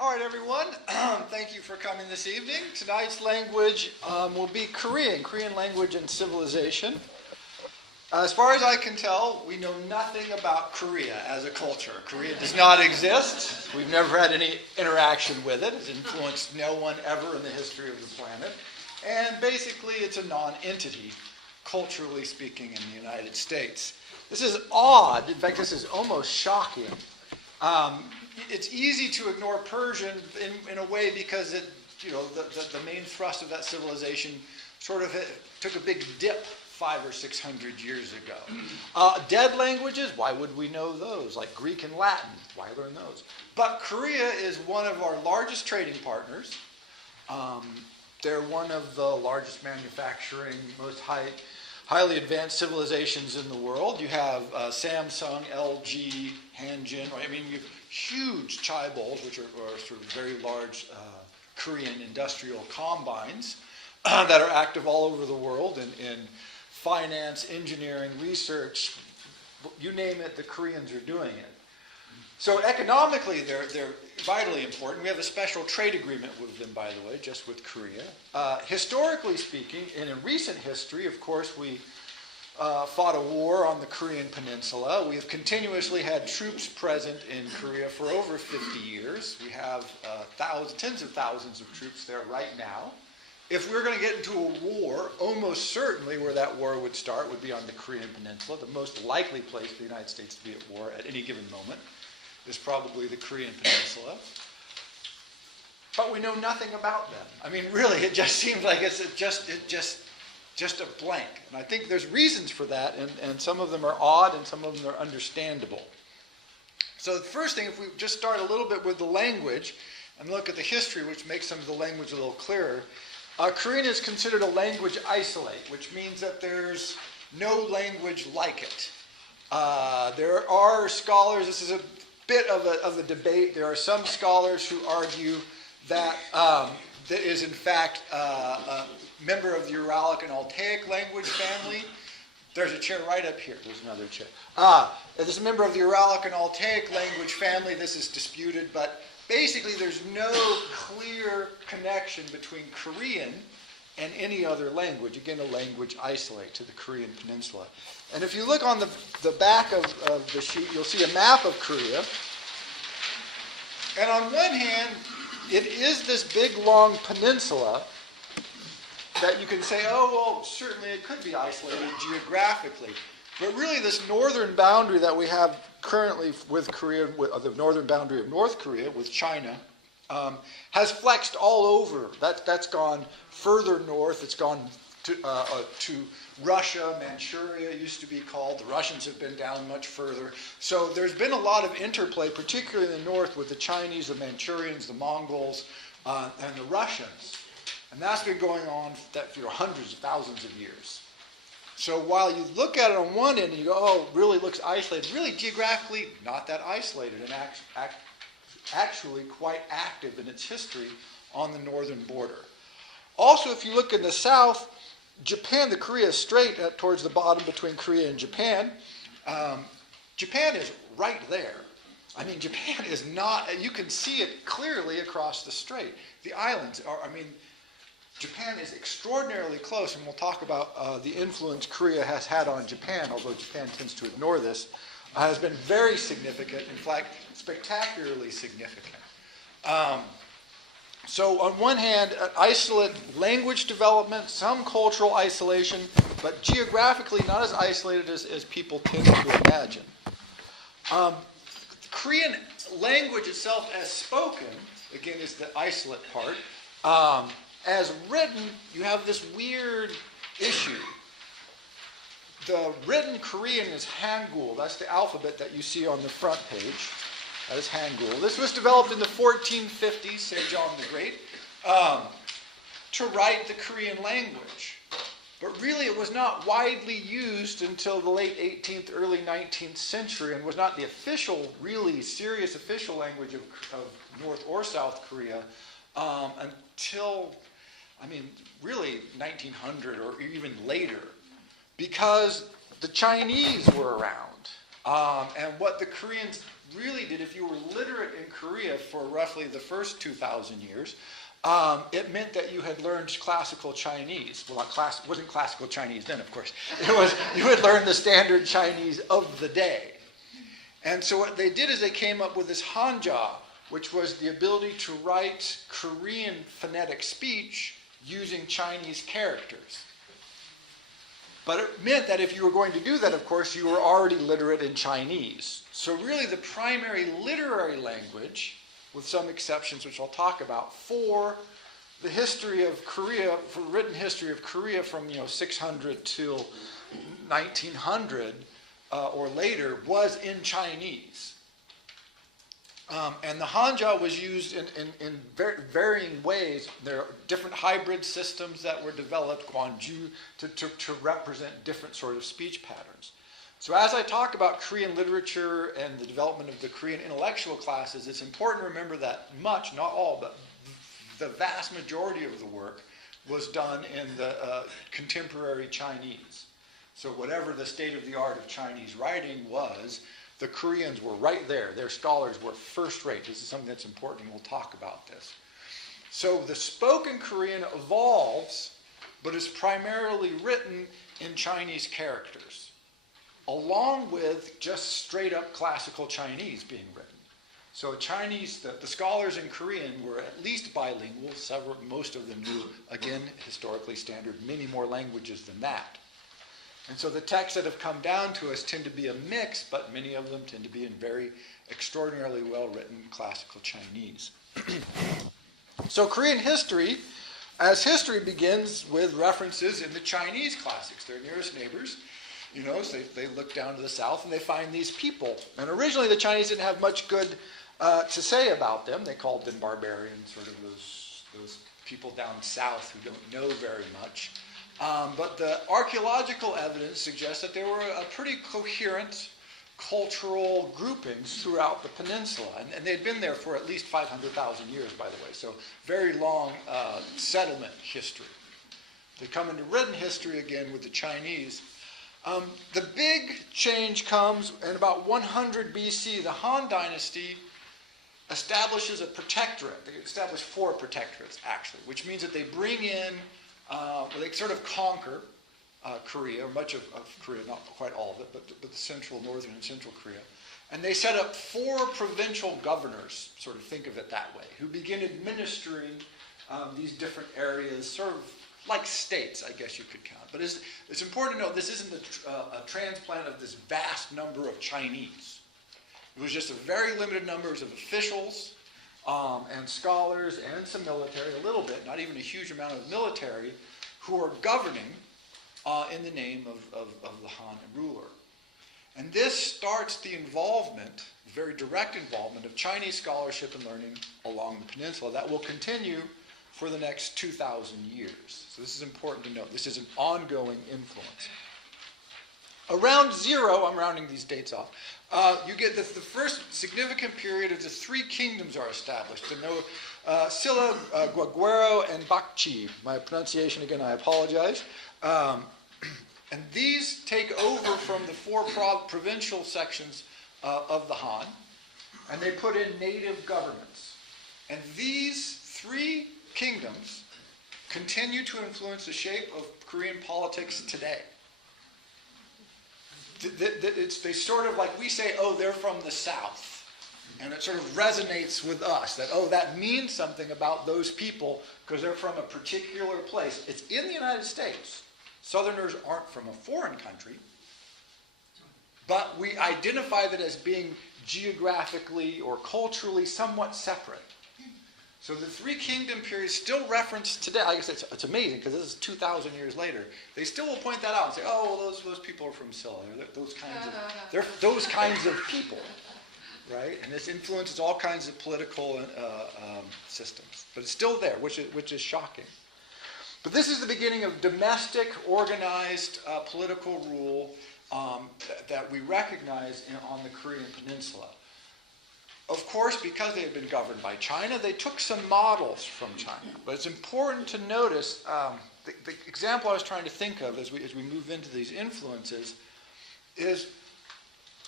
All right, everyone. Thank you for coming this evening. Tonight's language will be Korean language and civilization. As far as I can tell, we know nothing about Korea as a culture. Korea does not exist. We've never had any interaction with it. It's influenced no one ever in the history of the planet. And basically, it's a non-entity, culturally speaking, in the United States. This is odd. In fact, this is almost shocking. It's easy to ignore Persian in a way because the main thrust of that civilization sort of took a big dip 500 or 600 years ago. Dead languages, why would we know those? Like Greek and Latin, why learn those? But Korea is one of our largest trading partners. They're one of the largest manufacturing, most highly advanced civilizations in the world. You have Samsung, LG, Hanjin. I mean, you have huge chaebols, which are sort of very large Korean industrial combines that are active all over the world in finance, engineering, research, you name it, the Koreans are doing it. So economically, they're vitally important. We have a special trade agreement with them, by the way, just with Korea. Historically speaking, in recent history, of course, we fought a war on the Korean Peninsula. We have continuously had troops present in Korea for over 50 years. We have tens of thousands of troops there right now. If we were going to get into a war, almost certainly where that war would start would be on the Korean Peninsula. The most likely place for the United States to be at war at any given moment is probably the Korean Peninsula. But we know nothing about them. I mean, really, it just seems like it's just a blank. And I think there's reasons for that, and some of them are odd and some of them are understandable. So the first thing, if we just start a little bit with the language and look at the history, which makes some of the language a little clearer, Korean is considered a language isolate, which means that there's no language like it. There are scholars, this is a bit of a debate, there are some scholars who argue that that is in fact a member of the Uralic and Altaic language family. There's a chair right up here. There's another chair. This is a member of the Uralic and Altaic language family. This is disputed, but basically there's no clear connection between Korean and any other language. Again, a language isolate to the Korean Peninsula. And if you look on the back of the sheet, you'll see a map of Korea. And on one hand, it is this big, long peninsula that you can say, oh, well, certainly it could be isolated geographically. But really, this northern boundary that we have currently with Korea, the northern boundary of North Korea with China, has flexed all over. That's gone further north. It's gone to Russia, Manchuria it used to be called. The Russians have been down much further. So there's been a lot of interplay, particularly in the north, with the Chinese, the Manchurians, the Mongols, and the Russians. And that's been going on for hundreds of thousands of years. So while you look at it on one end and you go, oh, it really looks isolated, really geographically not that isolated and actually quite active in its history on the northern border. Also, if you look in the south, Japan, the Korea Strait towards the bottom between Korea and Japan, Japan is right there. I mean, Japan is not, you can see it clearly across the strait. The islands are, Japan is extraordinarily close, and we'll talk about the influence Korea has had on Japan, although Japan tends to ignore this, has been very significant, in fact, spectacularly significant. So on one hand, isolate language development, some cultural isolation, but geographically not as isolated as people tend to imagine. Korean language itself as spoken, again, is the isolate part. As written, you have this weird issue. The written Korean is Hangul. That's the alphabet that you see on the front page. That is Hangul. This was developed in the 1450s, Sejong the Great, to write the Korean language. But really, it was not widely used until the late 18th, early 19th century, and was not the official, really serious official language of North or South Korea until, really 1900 or even later, because the Chinese were around. And what the Koreans really did, if you were literate in Korea for roughly the first 2,000 years, it meant that you had learned classical Chinese. Well, it wasn't classical Chinese then, of course. It was, you had learned the standard Chinese of the day. And so what they did is they came up with this Hanja, which was the ability to write Korean phonetic speech using Chinese characters. But it meant that if you were going to do that, of course, you were already literate in Chinese. So really the primary literary language, with some exceptions which I'll talk about, for the history of Korea, for written history of Korea from 600 till 1900 or later, was in Chinese. And the Hanja was used in varying ways. There are different hybrid systems that were developed, Gwangju, to represent different sort of speech patterns. So as I talk about Korean literature and the development of the Korean intellectual classes, it's important to remember that much, not all, but the vast majority of the work was done in the contemporary Chinese. So whatever the state of the art of Chinese writing was, the Koreans were right there. Their scholars were first rate. This is something that's important, and we'll talk about this. So the spoken Korean evolves, but is primarily written in Chinese characters, along with just straight up classical Chinese being written. So Chinese, the scholars in Korean were at least bilingual. Most of them knew, again, historically standard, many more languages than that. And so the texts that have come down to us tend to be a mix, but many of them tend to be in very extraordinarily well-written classical Chinese. So Korean history, as history begins with references in the Chinese classics, their nearest neighbors, so they look down to the south and they find these people. And originally the Chinese didn't have much good to say about them. They called them barbarians, sort of those people down south who don't know very much. But the archaeological evidence suggests that there were a pretty coherent cultural groupings throughout the peninsula. And they'd been there for at least 500,000 years, by the way. So very long settlement history. They come into written history again with the Chinese. The big change comes in about 100 BC. The Han Dynasty establishes a protectorate. They establish 4 protectorates, actually, which means that they bring in they sort of conquer Korea, or much of Korea, not quite all of it, but the central, northern and central Korea. And they set up 4 provincial governors, sort of think of it that way, who begin administering these different areas, sort of like states, I guess you could count. But it's important to note this isn't a transplant of this vast number of Chinese. It was just a very limited numbers of officials, and scholars and some military, a little bit, not even a huge amount of military, who are governing in the name of the Han ruler. And this starts the involvement, very direct involvement, of Chinese scholarship and learning along the peninsula that will continue for the next 2,000 years. So this is important to note. This is an ongoing influence. Around 0, I'm rounding these dates off, you get the first significant period of the 3 kingdoms are established. Silla, Goguryeo, and Bakchi. My pronunciation, again, I apologize. And these take over from the 4 provincial sections of the Han, and they put in native governments. And these 3 kingdoms continue to influence the shape of Korean politics today. They sort of, like we say, oh, they're from the south. And it sort of resonates with us that, oh, that means something about those people because they're from a particular place. It's in the United States. Southerners aren't from a foreign country. But we identify that as being geographically or culturally somewhat separate. So the 3 kingdom periods still referenced today. I guess it's amazing because this is 2,000 years later. They still will point that out and say, "Oh, well, those people are from Silla. They're those kinds of people, right?" And this influences all kinds of political systems. But it's still there, which is shocking. But this is the beginning of domestic, organized political rule that we recognize on the Korean Peninsula. Of course, because they had been governed by China, they took some models from China. But it's important to notice, the example I was trying to think of as we move into these influences is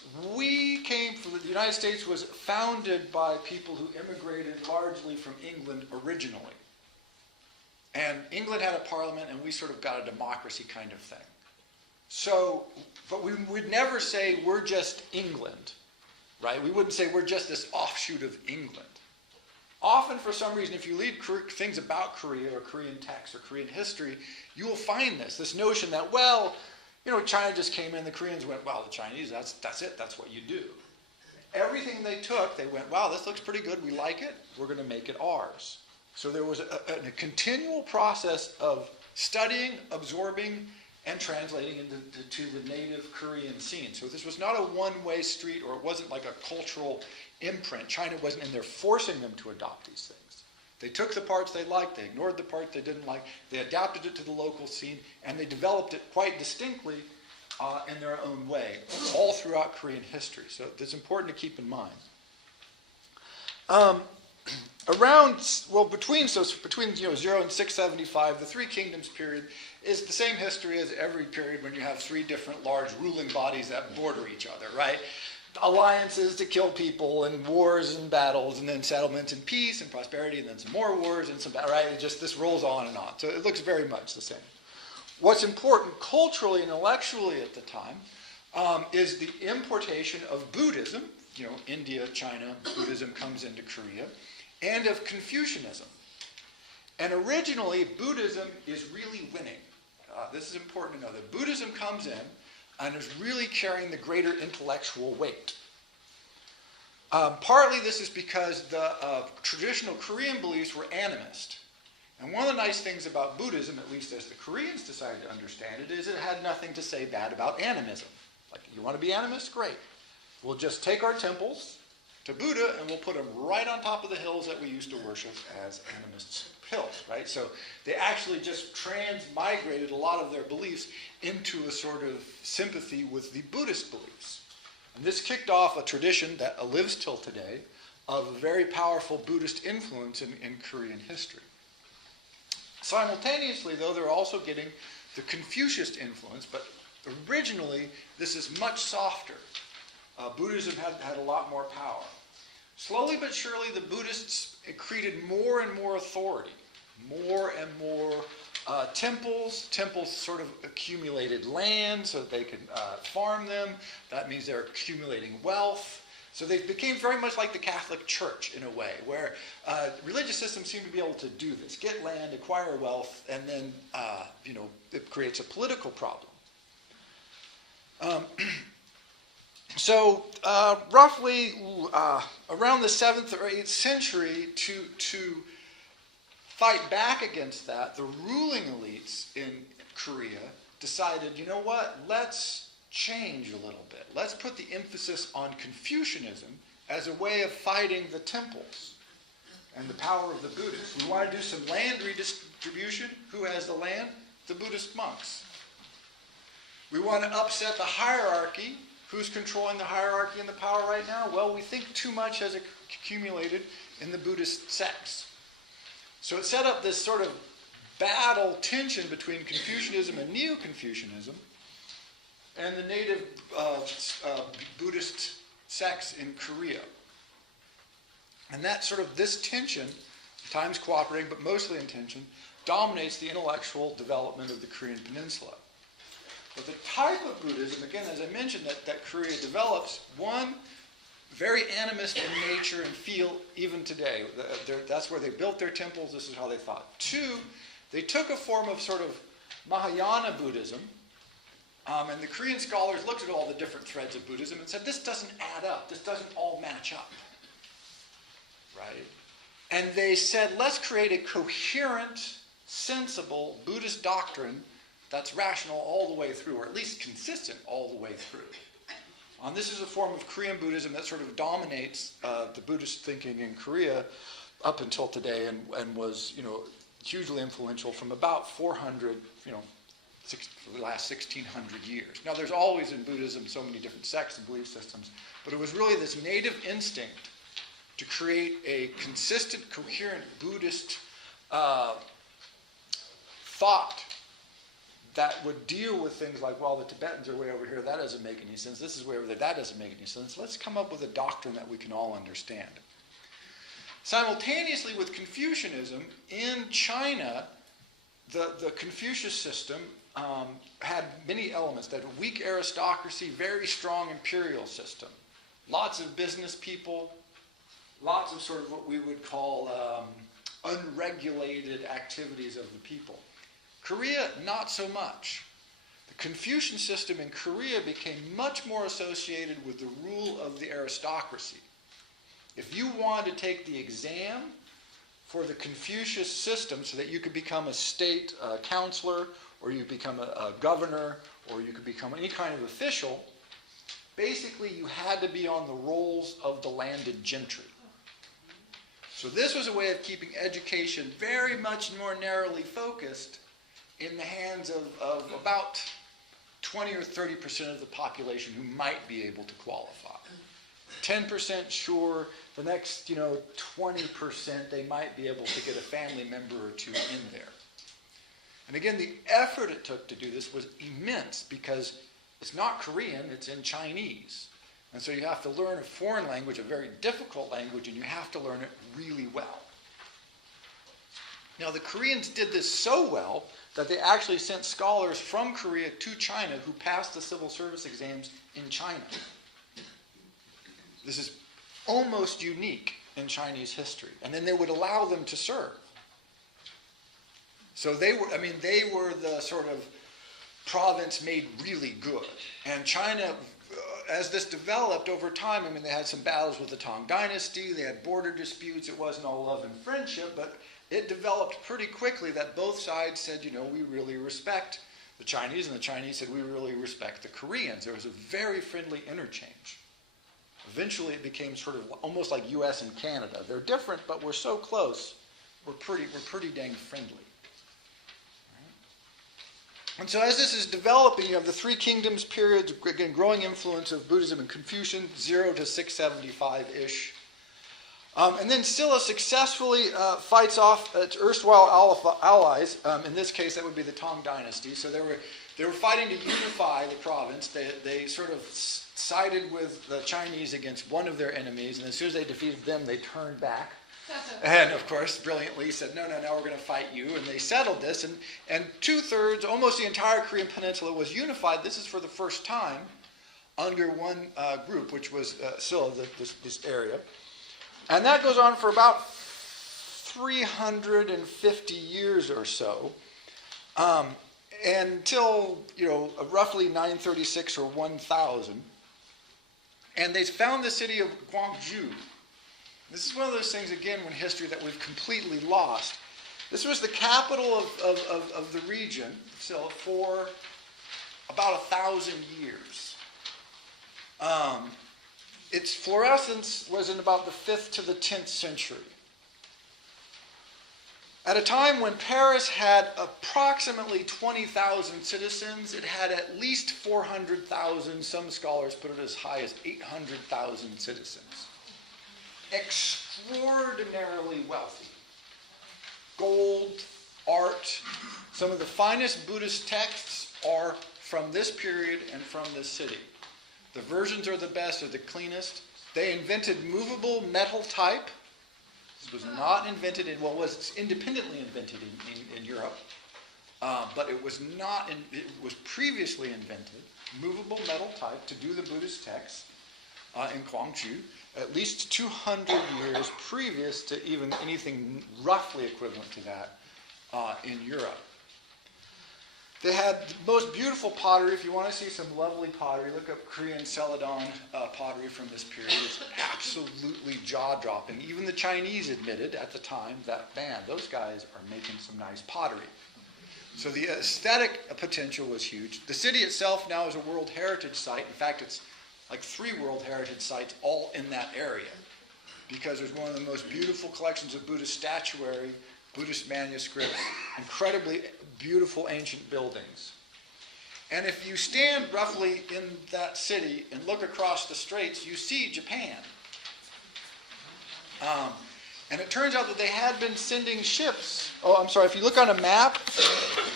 The United States was founded by people who immigrated largely from England originally. And England had a parliament, and we sort of got a democracy kind of thing. So, but we would never say we're just England, right? We wouldn't say we're just this offshoot of England. Often, for some reason, if you read things about Korea or Korean texts or Korean history, you will find this notion that, well, China just came in, the Koreans went, well, the Chinese, that's it, that's what you do. Everything they took, they went, wow, this looks pretty good, we like it, we're going to make it ours. So there was a continual process of studying, absorbing, and translating into the native Korean scene. So this was not a one-way street, or it wasn't like a cultural imprint. China wasn't in there forcing them to adopt these things. They took the parts they liked, they ignored the part they didn't like, they adapted it to the local scene, and they developed it quite distinctly in their own way, all throughout Korean history. So it's important to keep in mind. Between 0 and 675, the Three Kingdoms period is the same history as every period when you have three different large ruling bodies that border each other, right? Alliances to kill people, and wars and battles, and then settlements and peace and prosperity, and then some more wars and some, right? This rolls on and on. So it looks very much the same. What's important culturally and intellectually at the time is the importation of Buddhism. India, China, Buddhism comes into Korea, and of Confucianism. And originally, Buddhism is really winning. This is important to know, that Buddhism comes in and is really carrying the greater intellectual weight. Partly this is because the traditional Korean beliefs were animist. And one of the nice things about Buddhism, at least as the Koreans decided to understand it, is it had nothing to say bad about animism. Like, you want to be animist? Great. We'll just take our temples to Buddha and we'll put them right on top of the hills that we used to worship as animist hills, right? So they actually just transmigrated a lot of their beliefs into a sort of sympathy with the Buddhist beliefs. And this kicked off a tradition that lives till today of a very powerful Buddhist influence in Korean history. Simultaneously, though, they're also getting the Confucius influence, but originally this is much softer. Buddhism had a lot more power. Slowly but surely, the Buddhists accreted more and more authority, more and more temples. Temples sort of accumulated land so that they could farm them. That means they're accumulating wealth. So they became very much like the Catholic Church in a way, where religious systems seem to be able to do this: get land, acquire wealth, and then it creates a political problem. So roughly around the 7th or 8th century, to fight back against that, the ruling elites in Korea decided, you know what, let's change a little bit. Let's put the emphasis on Confucianism as a way of fighting the temples and the power of the Buddhists. We want to do some land redistribution. Who has the land? The Buddhist monks. We want to upset the hierarchy. Who's controlling the hierarchy and the power right now? Well, we think too much has accumulated in the Buddhist sects. So it set up this sort of battle tension between Confucianism and Neo-Confucianism and the native Buddhist sects in Korea. And that sort of, this tension, times cooperating, but mostly in tension, dominates the intellectual development of the Korean peninsula. But the type of Buddhism, again, as I mentioned, that Korea develops, one, very animist in nature and feel even today. That's where they built their temples, this is how they thought. Two, they took a form of sort of Mahayana Buddhism, and the Korean scholars looked at all the different threads of Buddhism and said, this doesn't add up, this doesn't all match up, right? And they said, let's create a coherent, sensible Buddhist doctrine that's rational all the way through, or at least consistent all the way through. This is a form of Korean Buddhism that sort of dominates the Buddhist thinking in Korea up until today, and was, hugely influential from about 400, for the last 1,600 years. Now, there's always in Buddhism so many different sects and belief systems, but it was really this native instinct to create a consistent, coherent Buddhist thought that would deal with things like, well, the Tibetans are way over here, that doesn't make any sense. This is way over there, that doesn't make any sense. Let's come up with a doctrine that we can all understand. Simultaneously with Confucianism, in China, the Confucius system had many elements. That a weak aristocracy, very strong imperial system. Lots of business people, lots of sort of what we would call unregulated activities of the people. Korea, not so much. The Confucian system in Korea became much more associated with the rule of the aristocracy. If you wanted to take the exam for the Confucius system so that you could become a state counselor, or you become a governor, or you could become any kind of official, basically you had to be on the rolls of the landed gentry. So this was a way of keeping education very much more narrowly focused in the hands of about 20 or 30% of the population who might be able to qualify. 10% sure, the next 20% they might be able to get a family member or two in there. And again, the effort it took to do this was immense because it's not Korean, it's in Chinese. And so you have to learn a foreign language, a very difficult language, and you have to learn it really well. Now, the Koreans did this so well that they actually sent scholars from Korea to China who passed the civil service exams in China. This is almost unique in Chinese history. And then they would allow them to serve. So they were the sort of province made really good. And China, as this developed over time, they had some battles with the Tang Dynasty, they had border disputes, it wasn't all love and friendship, but it developed pretty quickly that both sides said, we really respect the Chinese, and the Chinese said, we really respect the Koreans. There was a very friendly interchange. Eventually it became sort of almost like US and Canada. They're different, but we're so close, we're pretty dang friendly. And so as this is developing, you have the Three Kingdoms periods, again, growing influence of Buddhism and Confucian, 0 to 675-ish. And then Silla successfully fights off its erstwhile allies. In this case, that would be the Tang Dynasty. So they were fighting to unify the province. They sort of sided with the Chinese against one of their enemies, and as soon as they defeated them, they turned back. And of course, brilliantly said, no, now we're going to fight you. And they settled this, and 2/3, almost the entire Korean peninsula was unified. This is for the first time under one group, which was Silla, this area. And that goes on for about 350 years or so, until, roughly 936 or 1000. And they found the city of Gwangju. This is one of those things, again, in history that we've completely lost. This was the capital of the region for about 1,000 years. Its florescence was in about the 5th to the 10th century. At a time when Paris had approximately 20,000 citizens, it had at least 400,000, some scholars put it as high as 800,000 citizens. Extraordinarily wealthy. Gold, art, some of the finest Buddhist texts are from this period and from this city. The versions are the best, are the cleanest. They invented movable metal type. This was not invented it was independently invented in Europe, but it was previously invented, movable metal type, to do the Buddhist texts in Gwangju, at least 200 years previous to even anything roughly equivalent to that in Europe. They had the most beautiful pottery. If you want to see some lovely pottery, look up Korean Celadon pottery from this period. It's absolutely jaw-dropping. Even the Chinese admitted at the time that, man, those guys are making some nice pottery. So the aesthetic potential was huge. The city itself now is a World Heritage Site. In fact, it's like 3 World Heritage Sites all in that area, because there's one of the most beautiful collections of Buddhist statuary, Buddhist manuscripts, incredibly beautiful ancient buildings. And if you stand roughly in that city and look across the straits, you see Japan. And it turns out that they had been sending ships. Oh, I'm sorry, if you look on a map,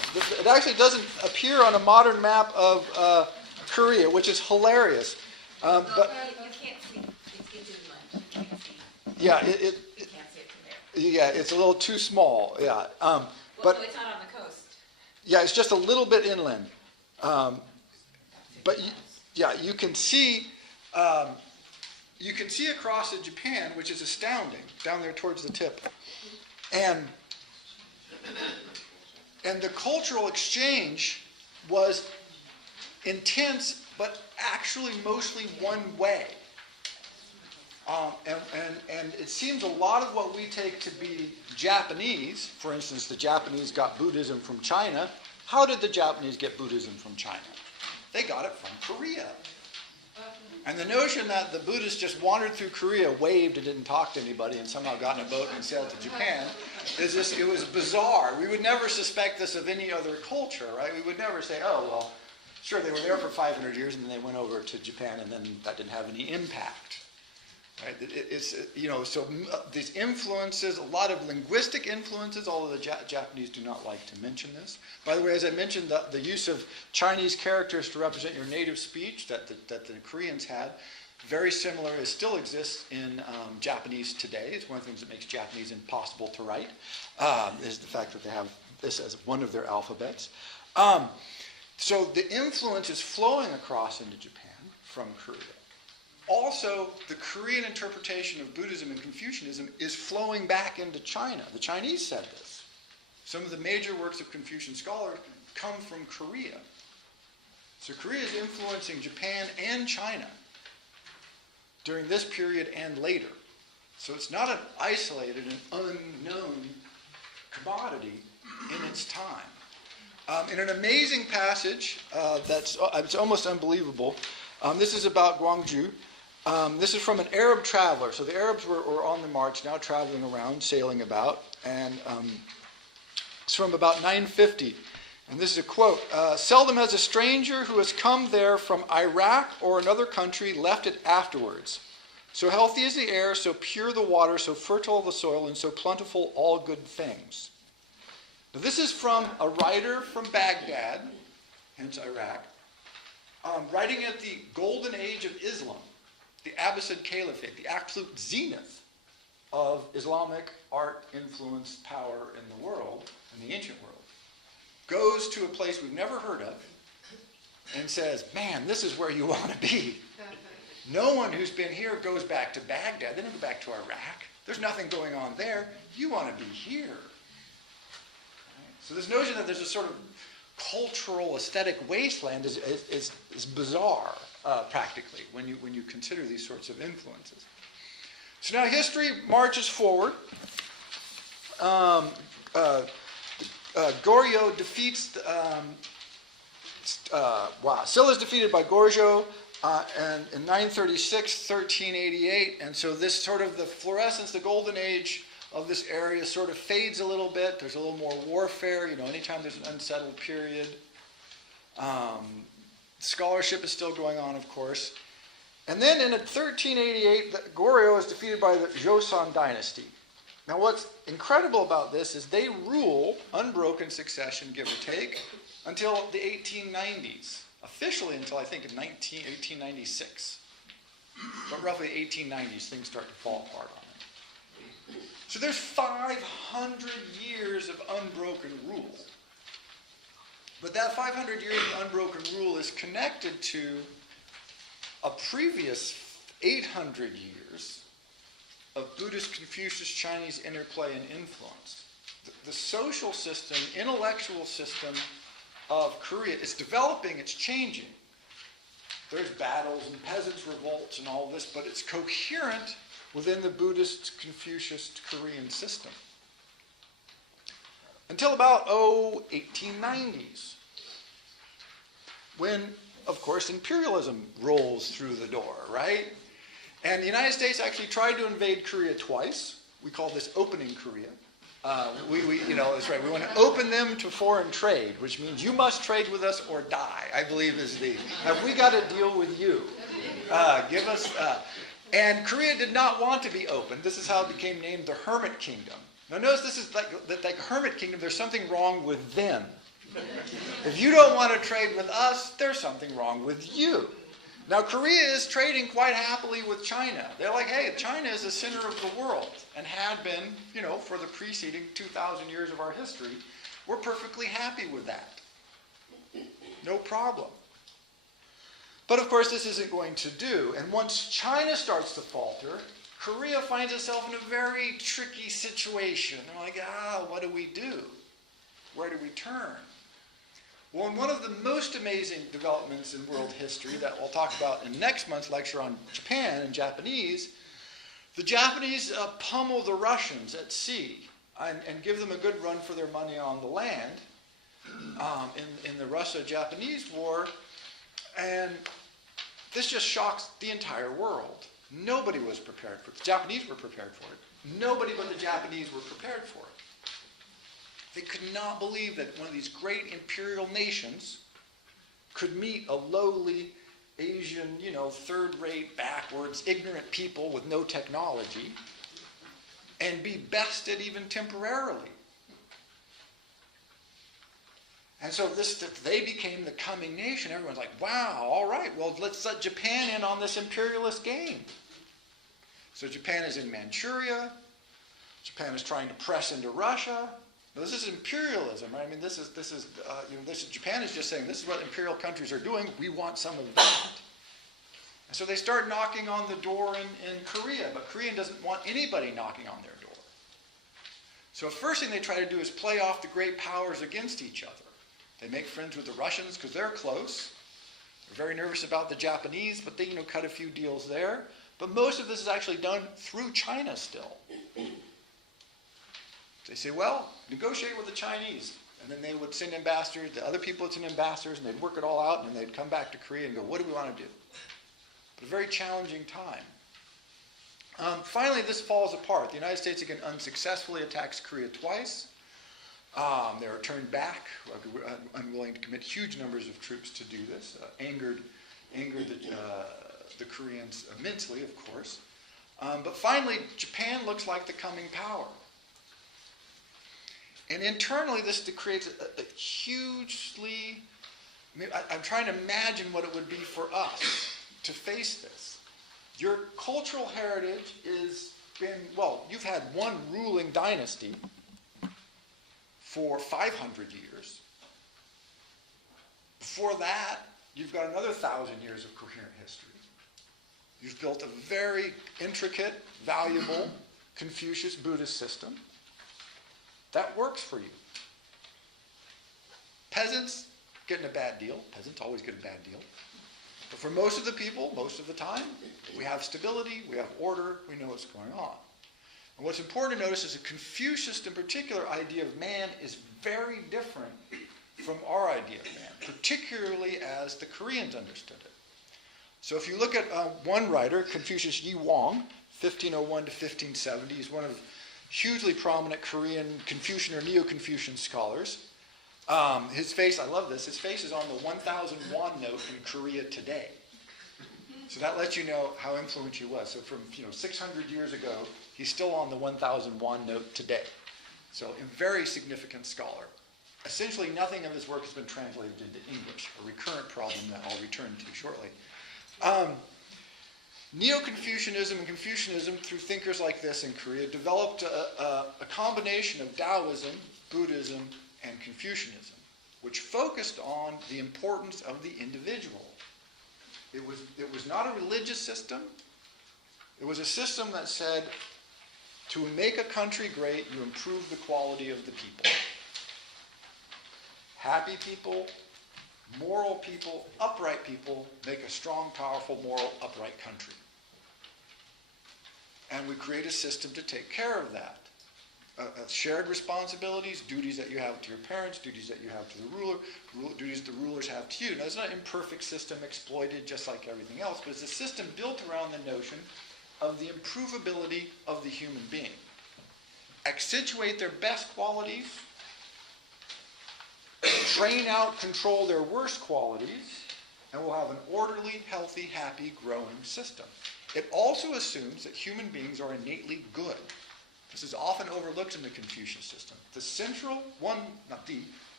It actually doesn't appear on a modern map of Korea, which is hilarious. But You can't see, it's inland, you can't see, yeah, you can't see it from there. yeah, it's a little too small. Yeah, Well, but so it's not on the coast. yeah, it's just a little bit inland. But yeah, you can see across to Japan, which is astounding, down there towards the tip, and the cultural exchange was intense, but actually mostly one way. And it seems a lot of what we take to be Japanese, for instance, the Japanese got Buddhism from China. How did the Japanese get Buddhism from China? They got it from Korea. And the notion that the Buddhists just wandered through Korea, waved and didn't talk to anybody, and somehow got in a boat and sailed to Japan, it was bizarre. We would never suspect this of any other culture, right? We would never say, oh, well, sure, they were there for 500 years, and then they went over to Japan, and then that didn't have any impact. Right? These influences, a lot of linguistic influences, although the Japanese do not like to mention this. By the way, as I mentioned, the use of Chinese characters to represent your native speech that the Koreans had, very similar, it still exists in Japanese today. It's one of the things that makes Japanese impossible to write, is the fact that they have this as one of their alphabets. So the influence is flowing across into Japan from Korea. Also, the Korean interpretation of Buddhism and Confucianism is flowing back into China. The Chinese said this. Some of the major works of Confucian scholars come from Korea. So Korea is influencing Japan and China during this period and later. So it's not an isolated and unknown commodity in its time. In an amazing passage it's almost unbelievable, this is about Gwangju. This is from an Arab traveler. So the Arabs were on the march, now traveling around, sailing about. And it's from about 950. And this is a quote. Seldom has a stranger who has come there from Iraq or another country left it afterwards. So healthy is the air, so pure the water, so fertile the soil, and so plentiful all good things. Now, this is from a writer from Baghdad, hence Iraq, writing at the golden age of Islam, the Abbasid Caliphate, the absolute zenith of Islamic art, influence, power in the world, in the ancient world, goes to a place we've never heard of and says, man, this is where you want to be. No one who's been here goes back to Baghdad. They don't go back to Iraq. There's nothing going on there. You want to be here. Right? So this notion that there's a sort of cultural, aesthetic wasteland is bizarre, practically, when you consider these sorts of influences. So now history marches forward. Goryeo defeats, Silla is defeated by Goryeo and in 936, 1388, and so this sort of the fluorescence, the golden age of this area sort of fades a little bit. There's a little more warfare, anytime there's an unsettled period. Scholarship is still going on, of course. And then in 1388, Goryeo is defeated by the Joseon dynasty. Now what's incredible about this is they rule unbroken succession, give or take, until the 1890s. Officially until I think 1896. But roughly 1890s, things start to fall apart on them. So there's 500 years of unbroken rule. But that 500 years of unbroken rule is connected to a previous 800 years of Buddhist, Confucius, Chinese interplay and influence. The social system, intellectual system of Korea is developing, it's changing. There's battles and peasants' revolts and all this, but it's coherent within the Buddhist, Confucianist Korean system. Until about, 1890s, when, of course, imperialism rolls through the door, right? And the United States actually tried to invade Korea twice. We call this opening Korea. That's right. We want to open them to foreign trade, which means you must trade with us or die, I believe is have we got to deal with you? Give us, and Korea did not want to be open. This is how it became named the Hermit Kingdom. Now notice this is like Hermit Kingdom, there's something wrong with them. If you don't want to trade with us, there's something wrong with you. Now, Korea is trading quite happily with China. They're like, hey, China is the center of the world and had been, for the preceding 2,000 years of our history. We're perfectly happy with that. No problem. But of course, this isn't going to do. And once China starts to falter, Korea finds itself in a very tricky situation. They're like, what do we do? Where do we turn? Well, one of the most amazing developments in world history that we'll talk about in next month's lecture on Japan and Japanese, the Japanese pummel the Russians at sea and give them a good run for their money on the land in the Russo-Japanese War. And this just shocks the entire world. Nobody was prepared for it. The Japanese were prepared for it. Nobody but the Japanese were prepared for it. They could not believe that one of these great imperial nations could meet a lowly Asian, third-rate, backwards, ignorant people with no technology and be bested even temporarily. And so they became the coming nation. Everyone's like, wow, all right, well, let's let Japan in on this imperialist game. So Japan is in Manchuria. Japan is trying to press into Russia. Now, this is imperialism, right? I mean, Japan is just saying, this is what imperial countries are doing. We want some of that. And so they start knocking on the door in Korea, but Korea doesn't want anybody knocking on their door. So the first thing they try to do is play off the great powers against each other. They make friends with the Russians because they're close. They're very nervous about the Japanese, but they cut a few deals there. But most of this is actually done through China still. They say, well, negotiate with the Chinese. And then they would send ambassadors, the other people would send ambassadors, and they'd work it all out, and then they'd come back to Korea and go, what do we want to do? But a very challenging time. Finally, this falls apart. The United States, again, unsuccessfully attacks Korea twice. They were turned back, unwilling to commit huge numbers of troops to do this. Angered the Koreans immensely, of course. But finally, Japan looks like the coming power. And internally, this creates a hugely... I'm trying to imagine what it would be for us to face this. Your cultural heritage has been... Well, you've had one ruling dynasty for 500 years. Before that, you've got another 1,000 years of coherent history. You've built a very intricate, valuable Confucius Buddhist system. That works for you. Peasants getting a bad deal. Peasants always get a bad deal. But for most of the people, most of the time, we have stability, we have order, we know what's going on. And what's important to notice is a Confucianist in particular idea of man is very different from our idea of man, particularly as the Koreans understood it. So if you look at one writer, Confucius Yi Wang, 1501 to 1570, he's one of hugely prominent Korean Confucian or Neo-Confucian scholars. His face, I love this, his face is on the 1,000 won note in Korea today. So that lets you know how influential he was. So from 600 years ago, he's still on the 1,000 won note today. So a very significant scholar. Essentially nothing of his work has been translated into English, a recurrent problem that I'll return to shortly. Neo-Confucianism and Confucianism, through thinkers like this in Korea, developed a combination of Taoism, Buddhism, and Confucianism, which focused on the importance of the individual. It was not a religious system. It was a system that said, to make a country great, you improve the quality of the people. Happy people, moral people, upright people make a strong, powerful, moral, upright country. And we create a system to take care of that. Shared responsibilities, duties that you have to your parents, duties that you have to the ruler, duties the rulers have to you. Now, it's not an imperfect system exploited just like everything else, but it's a system built around the notion of the improvability of the human being. Accentuate their best qualities, train out, control their worst qualities, and we'll have an orderly, healthy, happy, growing system. It also assumes that human beings are innately good. This is often overlooked in the Confucian system. The central,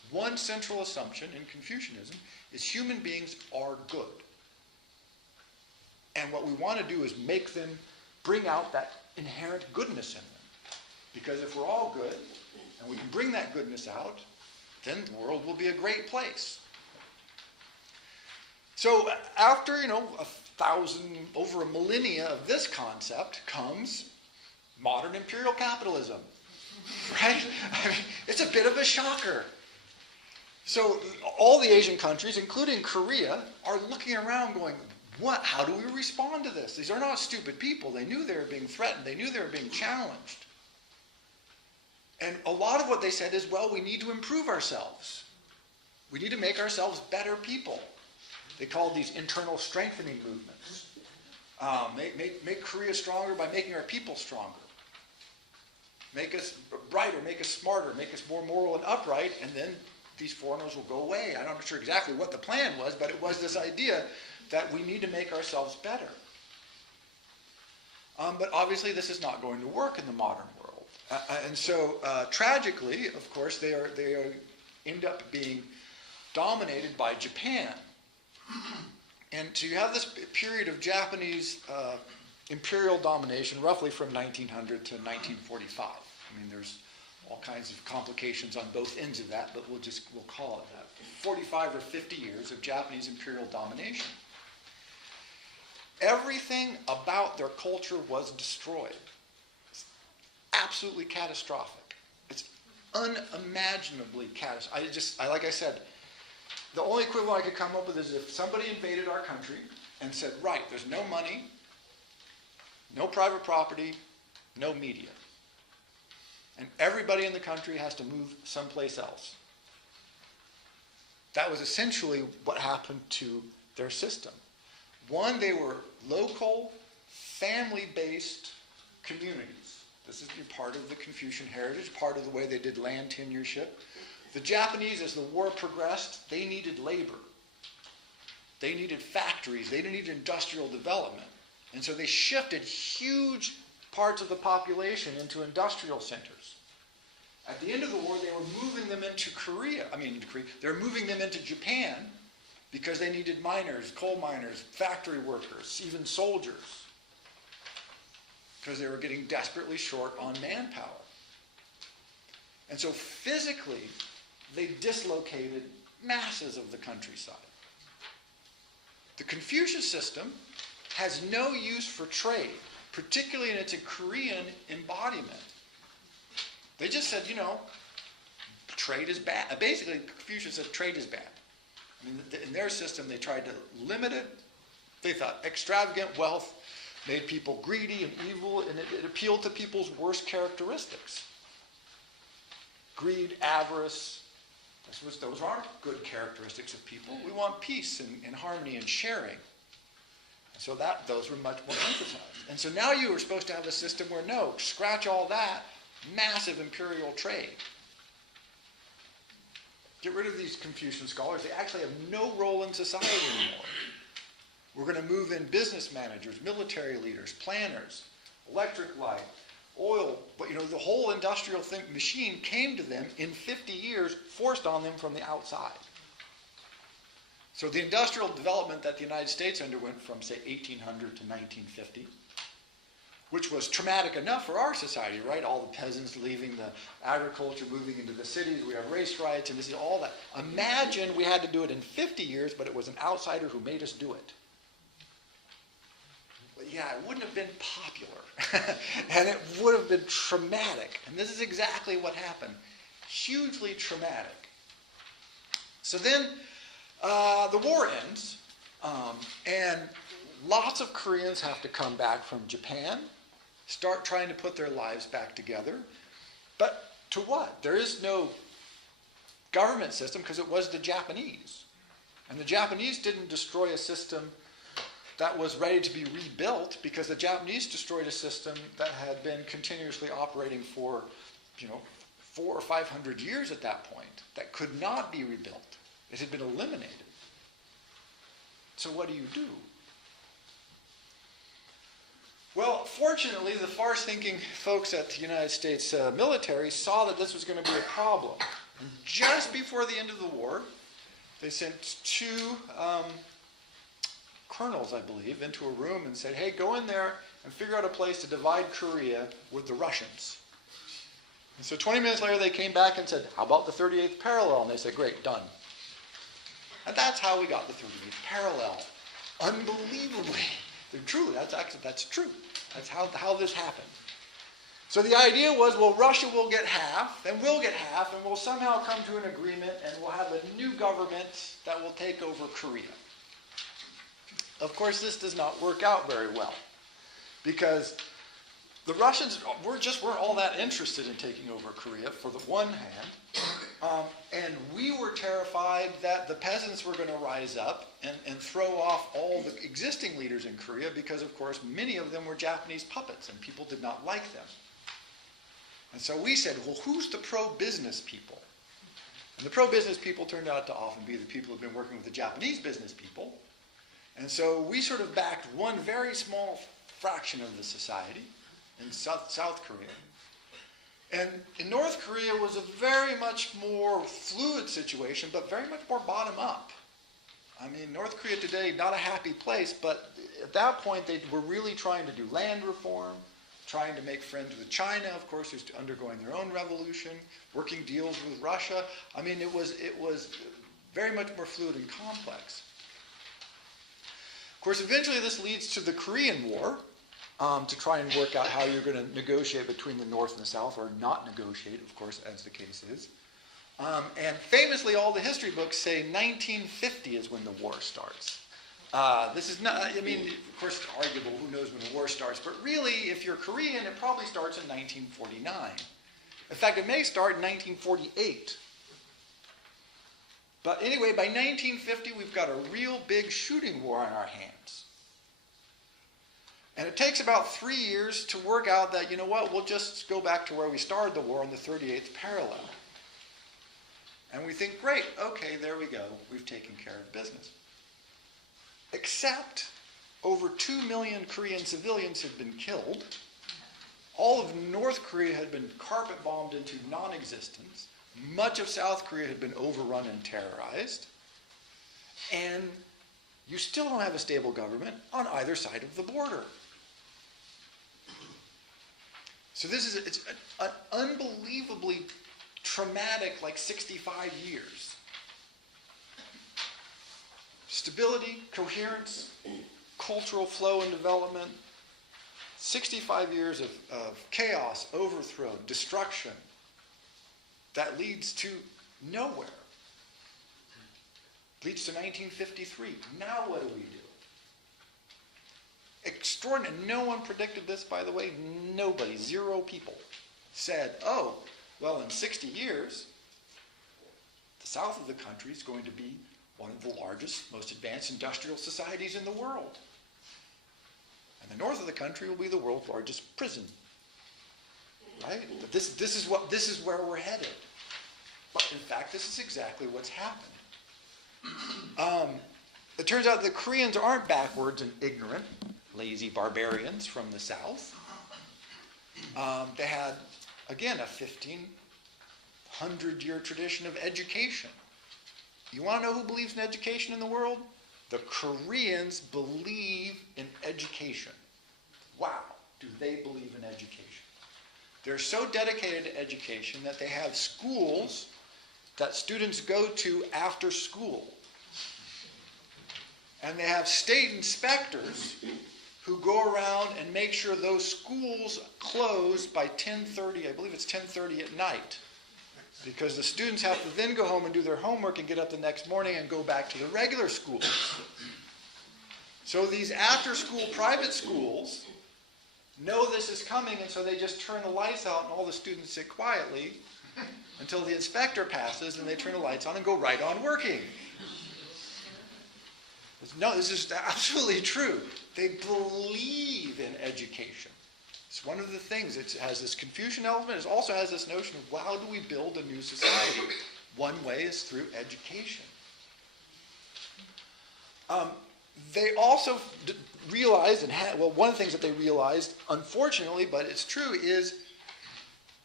one central assumption in Confucianism is human beings are good. And what we want to do is make them bring out that inherent goodness in them. Because if we're all good, and we can bring that goodness out, then the world will be a great place. So after, over a millennia of this concept comes modern imperial capitalism, right? I mean, it's a bit of a shocker. So all the Asian countries, including Korea, are looking around going, what? How do we respond to this? These are not stupid people. They knew they were being threatened. They knew they were being challenged. And a lot of what they said is, well, we need to improve ourselves. We need to make ourselves better people. They called these internal strengthening movements. Make Korea stronger by making our people stronger. Make us brighter, make us smarter, make us more moral and upright, and then these foreigners will go away. I'm not sure exactly what the plan was, but it was this idea that we need to make ourselves better. But obviously this is not going to work in the modern world. And so tragically, of course, they end up being dominated by Japan. And so you have this period of Japanese imperial domination, roughly from 1900 to 1945. I mean, there's all kinds of complications on both ends of that, but we'll call it that. 45 or 50 years of Japanese imperial domination. Everything about their culture was destroyed. It's absolutely catastrophic. It's unimaginably catastrophic. Like I said, the only equivalent I could come up with is if somebody invaded our country and said, right, there's no money, no private property, no media. And everybody in the country has to move someplace else. That was essentially what happened to their system. One, they were local, family-based communities. This is part of the Confucian heritage, part of the way they did land tenureship. The Japanese, as the war progressed, they needed labor. They needed factories. They needed industrial development. And so they shifted huge parts of the population into industrial centers. At the end of the war, they were moving them into Korea. They were moving them into Japan because they needed miners, coal miners, factory workers, even soldiers, because they were getting desperately short on manpower. And so physically, they dislocated masses of the countryside. The Confucius system has no use for trade, particularly in its Korean embodiment. They just said, trade is bad. Basically, Confucius said trade is bad. In their system, they tried to limit it. They thought extravagant wealth made people greedy and evil, and it appealed to people's worst characteristics. Greed, avarice, those aren't good characteristics of people. We want peace and harmony and sharing. So those were much more emphasized. And so now you were supposed to have a system where, no, scratch all that, massive imperial trade. Get rid of these Confucian scholars. They actually have no role in society anymore. We're going to move in business managers, military leaders, planners, electric light, oil. But the whole industrial machine came to them in 50 years, forced on them from the outside. So the industrial development that the United States underwent from, say, 1800 to 1950, which was traumatic enough for our society, right? All the peasants leaving the agriculture, moving into the cities. We have race riots, and this is all that. Imagine we had to do it in 50 years, but it was an outsider who made us do it. But yeah, it wouldn't have been popular, and it would have been traumatic. And this is exactly what happened. Hugely traumatic. So then the war ends, and lots of Koreans have to come back from Japan, start trying to put their lives back together. But to what? There is no government system because it was the Japanese. And the Japanese didn't destroy a system that was ready to be rebuilt because the Japanese destroyed a system that had been continuously operating for, 400 or 500 years at that point, that could not be rebuilt. It had been eliminated. So what do you do? Well, fortunately, the far-thinking folks at the United States military saw that this was going to be a problem. And just before the end of the war, they sent two colonels, I believe, into a room and said, hey, go in there and figure out a place to divide Korea with the Russians. And so 20 minutes later, they came back and said, how about the 38th parallel? And they said, great, done. And that's how we got the 38th parallel. Unbelievably. Truly, that's true. That's how this happened. So the idea was, well, Russia will get half, and we'll get half, and we'll somehow come to an agreement, and we'll have a new government that will take over Korea. Of course, this does not work out very well, because the Russians weren't all that interested in taking over Korea, for the one hand, and we were terrified that the peasants were going to rise up and throw off all the existing leaders in Korea, because, of course, many of them were Japanese puppets, and people did not like them. And so we said, well, who's the pro-business people? And the pro-business people turned out to often be the people who've been working with the Japanese business people. And so we sort of backed one very small fraction of the society in South Korea. And in North Korea was a very much more fluid situation, but very much more bottom-up. I mean, North Korea today, not a happy place, but at that point they were really trying to do land reform, trying to make friends with China, of course, who's undergoing their own revolution, working deals with Russia. I mean, it was very much more fluid and complex. Of course, eventually this leads to the Korean War, to try and work out how you're going to negotiate between the North and the South, or not negotiate, of course, as the case is. And famously, all the history books say 1950 is when the war starts. This is not, I mean, of course, it's arguable, who knows when the war starts, but really, if you're Korean, it probably starts in 1949. In fact, it may start in 1948. But anyway, by 1950, we've got a real big shooting war on our hands. And it takes about 3 years to work out that, you know what, we'll just go back to where we started the war on the 38th parallel. And we think, great, okay, there we go, we've taken care of business. Except over 2 million Korean civilians had been killed. All of North Korea had been carpet bombed into non-existence. Much of South Korea had been overrun and terrorized. And you still don't have a stable government on either side of the border. So it's an unbelievably traumatic, 65 years. Stability, coherence, cultural flow and development, 65 years of chaos, overthrow, destruction, that leads to nowhere. Leads to 1953. Now what do we do? Extraordinary. No one predicted this, by the way. Nobody, 0 people, said, oh, well, in 60 years, the south of the country is going to be one of the largest, most advanced industrial societies in the world. And the north of the country will be the world's largest prison. Right? But this is where we're headed. But in fact, this is exactly what's happened. It turns out the Koreans aren't backwards and ignorant, lazy barbarians from the south. They had, again, a 1,500-year tradition of education. You want to know who believes in education in the world? The Koreans believe in education. Wow, do they believe in education? They're so dedicated to education that they have schools that students go to after school. And they have state inspectors who go around and make sure those schools close by 10:30, I believe it's 10:30 at night. Because the students have to then go home and do their homework and get up the next morning and go back to the regular schools. So these after-school private schools know this is coming, and so they just turn the lights out and all the students sit quietly until the inspector passes and they turn the lights on and go right on working. No, this is absolutely true. They believe in education. It's one of the things. It has this Confucian element. It also has this notion of, well, how do we build a new society? One way is through education. They also realized, one of the things that they realized, unfortunately, but it's true, is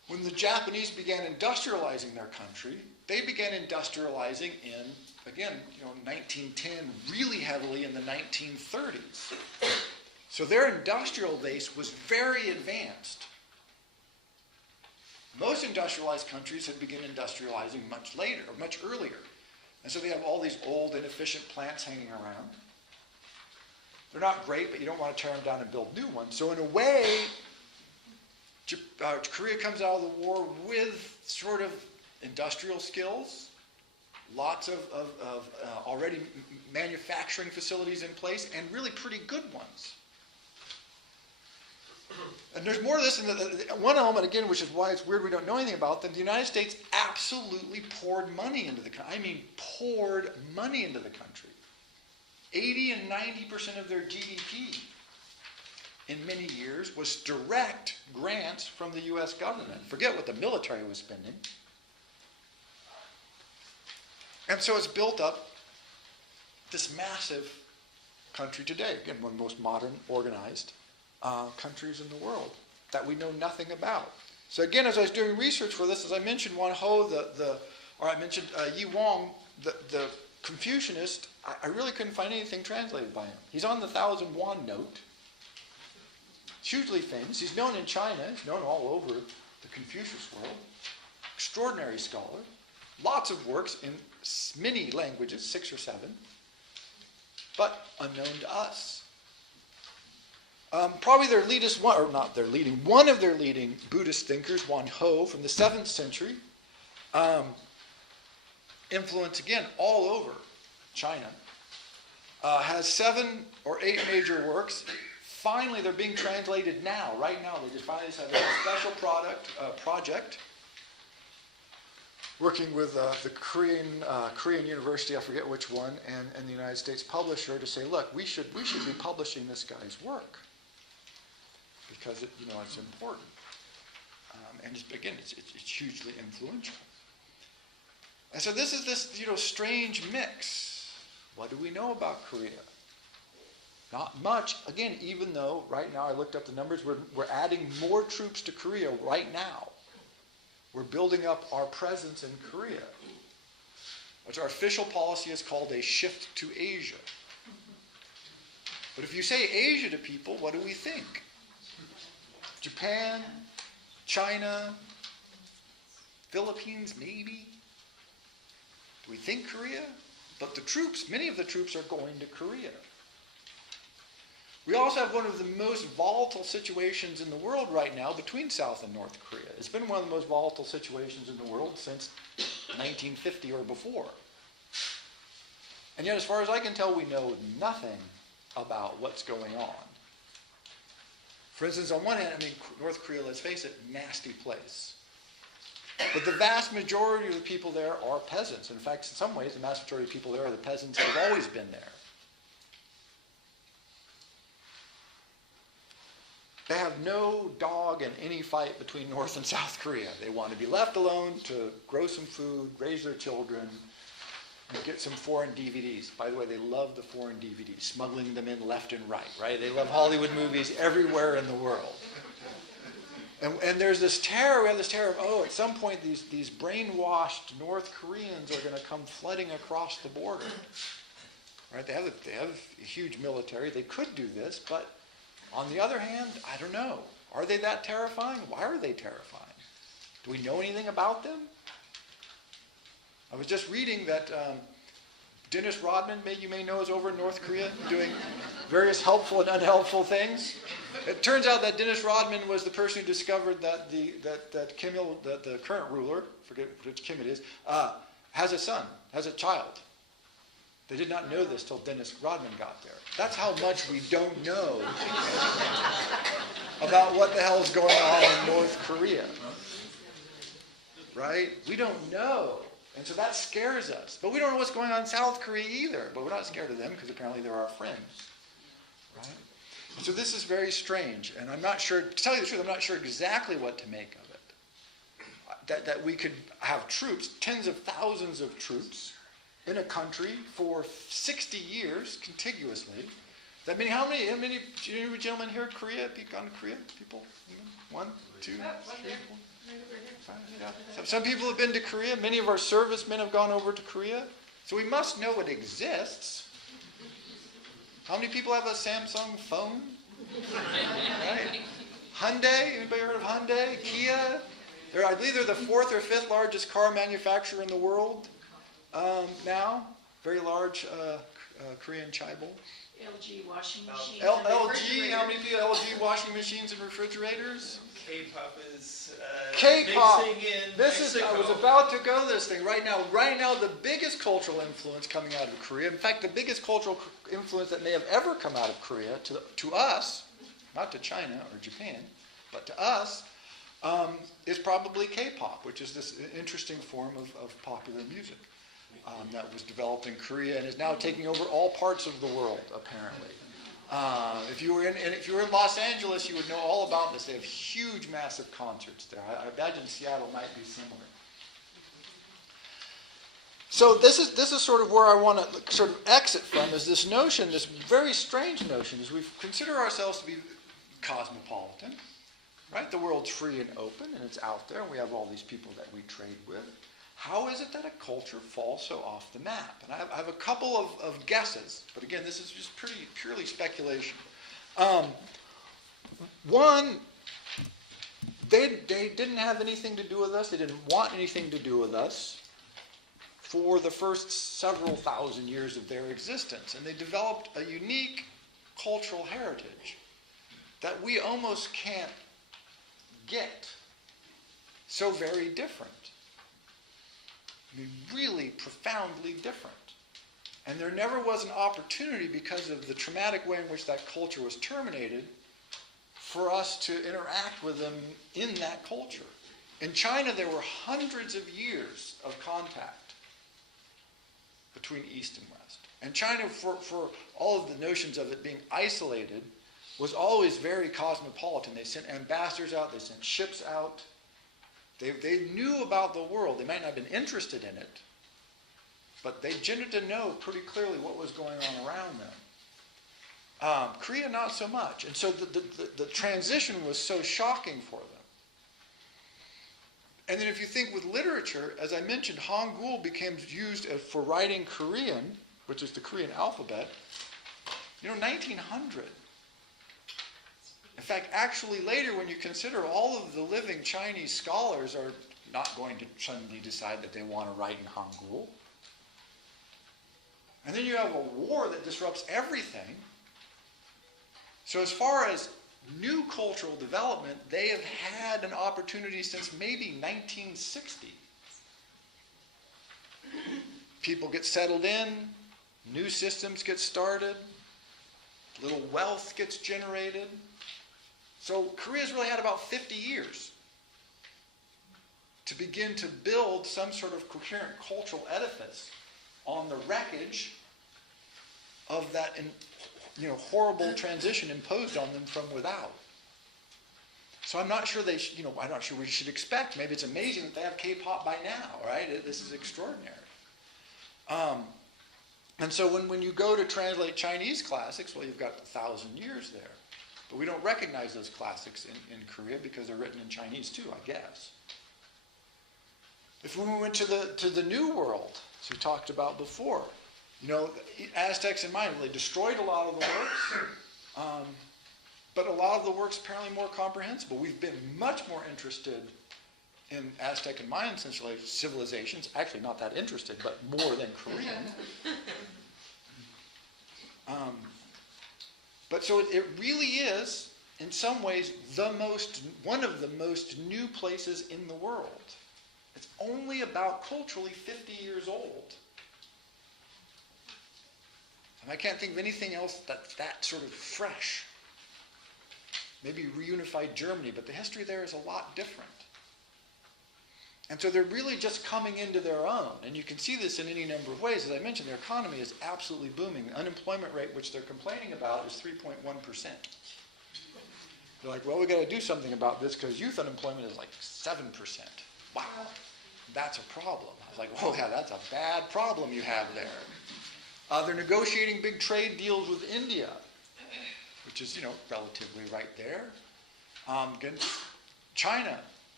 When the Japanese began industrializing their country, they began industrializing in, again, 1910, really heavily in the 1930s. So their industrial base was very advanced. Most industrialized countries had begun industrializing much later, or much earlier. And so they have all these old, inefficient plants hanging around. They're not great, but you don't want to tear them down and build new ones. So in a way, Korea comes out of the war with sort of industrial skills, lots of already manufacturing facilities in place, and really pretty good ones. And there's more of this, and one element, again, which is why it's weird we don't know anything about them. The United States absolutely poured money into the country. I mean, poured money into the country. 80 and 90% of their GDP in many years was direct grants from the U.S. government. Forget what the military was spending. And so it's built up this massive country today. Again, one of the most modern, organized countries in the world that we know nothing about. So again, as I was doing research for this, as I mentioned, Wan Ho, I mentioned Yi Wang, the Confucianist, I really couldn't find anything translated by him. He's on the 1,000 won note. Hugely famous. He's known in China. He's known all over the Confucius world. Extraordinary scholar. Lots of works in many languages, 6 or 7, but unknown to us. Probably their leadist, one of their leading Buddhist thinkers, Wan Ho, from the 7th century, influence again all over China, has 7 or 8 major works. Finally, they're being translated now, right now. They just finally have a special project, working with the Korean university, I forget which one, and the United States publisher to say, look, we should be publishing this guy's work because it's important, and it's hugely influential. And so this is this strange mix. What do we know about Korea? Not much. Again, even though right now I looked up the numbers, we're adding more troops to Korea right now. We're building up our presence in Korea, which our official policy is called a shift to Asia. But if you say Asia to people, what do we think? Japan, China, Philippines, maybe? Do we think Korea? But many of the troops are going to Korea. We also have one of the most volatile situations in the world right now between South and North Korea. It's been one of the most volatile situations in the world since 1950 or before. And yet, as far as I can tell, we know nothing about what's going on. For instance, on one hand, North Korea, let's face it, nasty place. But the vast majority of the people there are peasants. In fact, in some ways, the vast majority of people there are the peasants who have always been there. They have no dog in any fight between North and South Korea. They want to be left alone to grow some food, raise their children, and get some foreign DVDs. By the way, they love the foreign DVDs, smuggling them in left and right? They love Hollywood movies everywhere in the world. And there's this terror, we have this terror of, at some point these brainwashed North Koreans are going to come flooding across the border. Right? They have a huge military. They could do this, but on the other hand, I don't know. Are they that terrifying? Why are they terrifying? Do we know anything about them? I was just reading that Dennis Rodman, you may know, is over in North Korea doing various helpful and unhelpful things. It turns out that Dennis Rodman was the person who discovered that Kim Il, the current ruler, forget which Kim it is, has a child. They did not know this till Dennis Rodman got there. That's how much we don't know about what the hell is going on in North Korea. Right? We don't know. And so that scares us. But we don't know what's going on in South Korea either. But we're not scared of them because apparently they're our friends. Right? So this is very strange. And I'm not sure, to tell you the truth, I'm not sure exactly what to make of it. That we could have troops, tens of thousands of troops, in a country for 60 years contiguously. How many gentlemen here, Korea, gone to Korea? People? 1, 2, 3, 4? Yeah. Some people have been to Korea. Many of our servicemen have gone over to Korea. So we must know it exists. How many people have a Samsung phone? Right? Hyundai, anybody heard of Hyundai? Kia? I believe they're the 4th or 5th largest car manufacturer in the world now. Very large Korean chaebol. LG washing machine. LG, how many people LG washing machines and refrigerators? K-pop is K-pop. mixing in This is, I was Mexico. about to go this thing right now. Right now, the biggest cultural influence coming out of Korea, in fact, the biggest cultural influence that may have ever come out of Korea to us, not to China or Japan, but to us, is probably K-pop, which is this interesting form of popular music that was developed in Korea and is now taking over all parts of the world, apparently. If you were in Los Angeles, you would know all about this. They have huge, massive concerts there. I imagine Seattle might be similar. So this is sort of where I want to sort of exit from, is this notion, this very strange notion, is we consider ourselves to be cosmopolitan, right? The world's free and open, and it's out there, and we have all these people that we trade with. How is it that a culture falls so off the map? And I have a couple of guesses, but again, this is just purely speculation. One, they didn't have anything to do with us. They didn't want anything to do with us for the first several thousand years of their existence. And they developed a unique cultural heritage that we almost can't get. So very different. I mean, really profoundly different. And there never was an opportunity, because of the traumatic way in which that culture was terminated, for us to interact with them in that culture. In China, there were hundreds of years of contact between East and West. And China, for all of the notions of it being isolated, was always very cosmopolitan. They sent ambassadors out, they sent ships out. They knew about the world. They might not have been interested in it, but they tended to know pretty clearly what was going on around them. Korea, not so much. And so the transition was so shocking for them. And then if you think with literature, as I mentioned, Hangul became used for writing Korean, which is the Korean alphabet, 1900. In fact, actually later, when you consider all of the living Chinese scholars are not going to suddenly decide that they want to write in Hangul. And then you have a war that disrupts everything. So as far as new cultural development, they have had an opportunity since maybe 1960. People get settled in, new systems get started, little wealth gets generated. So Korea's really had about 50 years to begin to build some sort of coherent cultural edifice on the wreckage of that horrible transition imposed on them from without. So I'm not sure I'm not sure we should expect. Maybe it's amazing that they have K-pop by now, right? This is extraordinary. And so when you go to translate Chinese classics, well, you've got 1,000 years there. But we don't recognize those classics in Korea because they're written in Chinese too, I guess. If we went to the New World, as we talked about before, Aztecs and Mayans, they destroyed a lot of the works, but a lot of the works apparently more comprehensible. We've been much more interested in Aztec and Mayan civilizations, actually not that interested, but more than Korean. But so it really is, in some ways, one of the most new places in the world. It's only about culturally 50 years old. And I can't think of anything else that's that sort of fresh. Maybe reunified Germany, but the history there is a lot different. And so they're really just coming into their own. And you can see this in any number of ways. As I mentioned, their economy is absolutely booming. The unemployment rate, which they're complaining about, is 3.1%. They're like, well, we've got to do something about this because youth unemployment is like 7%. Wow, that's a problem. I was like, oh yeah, that's a bad problem you have there. They're negotiating big trade deals with India, which is, relatively right there. China,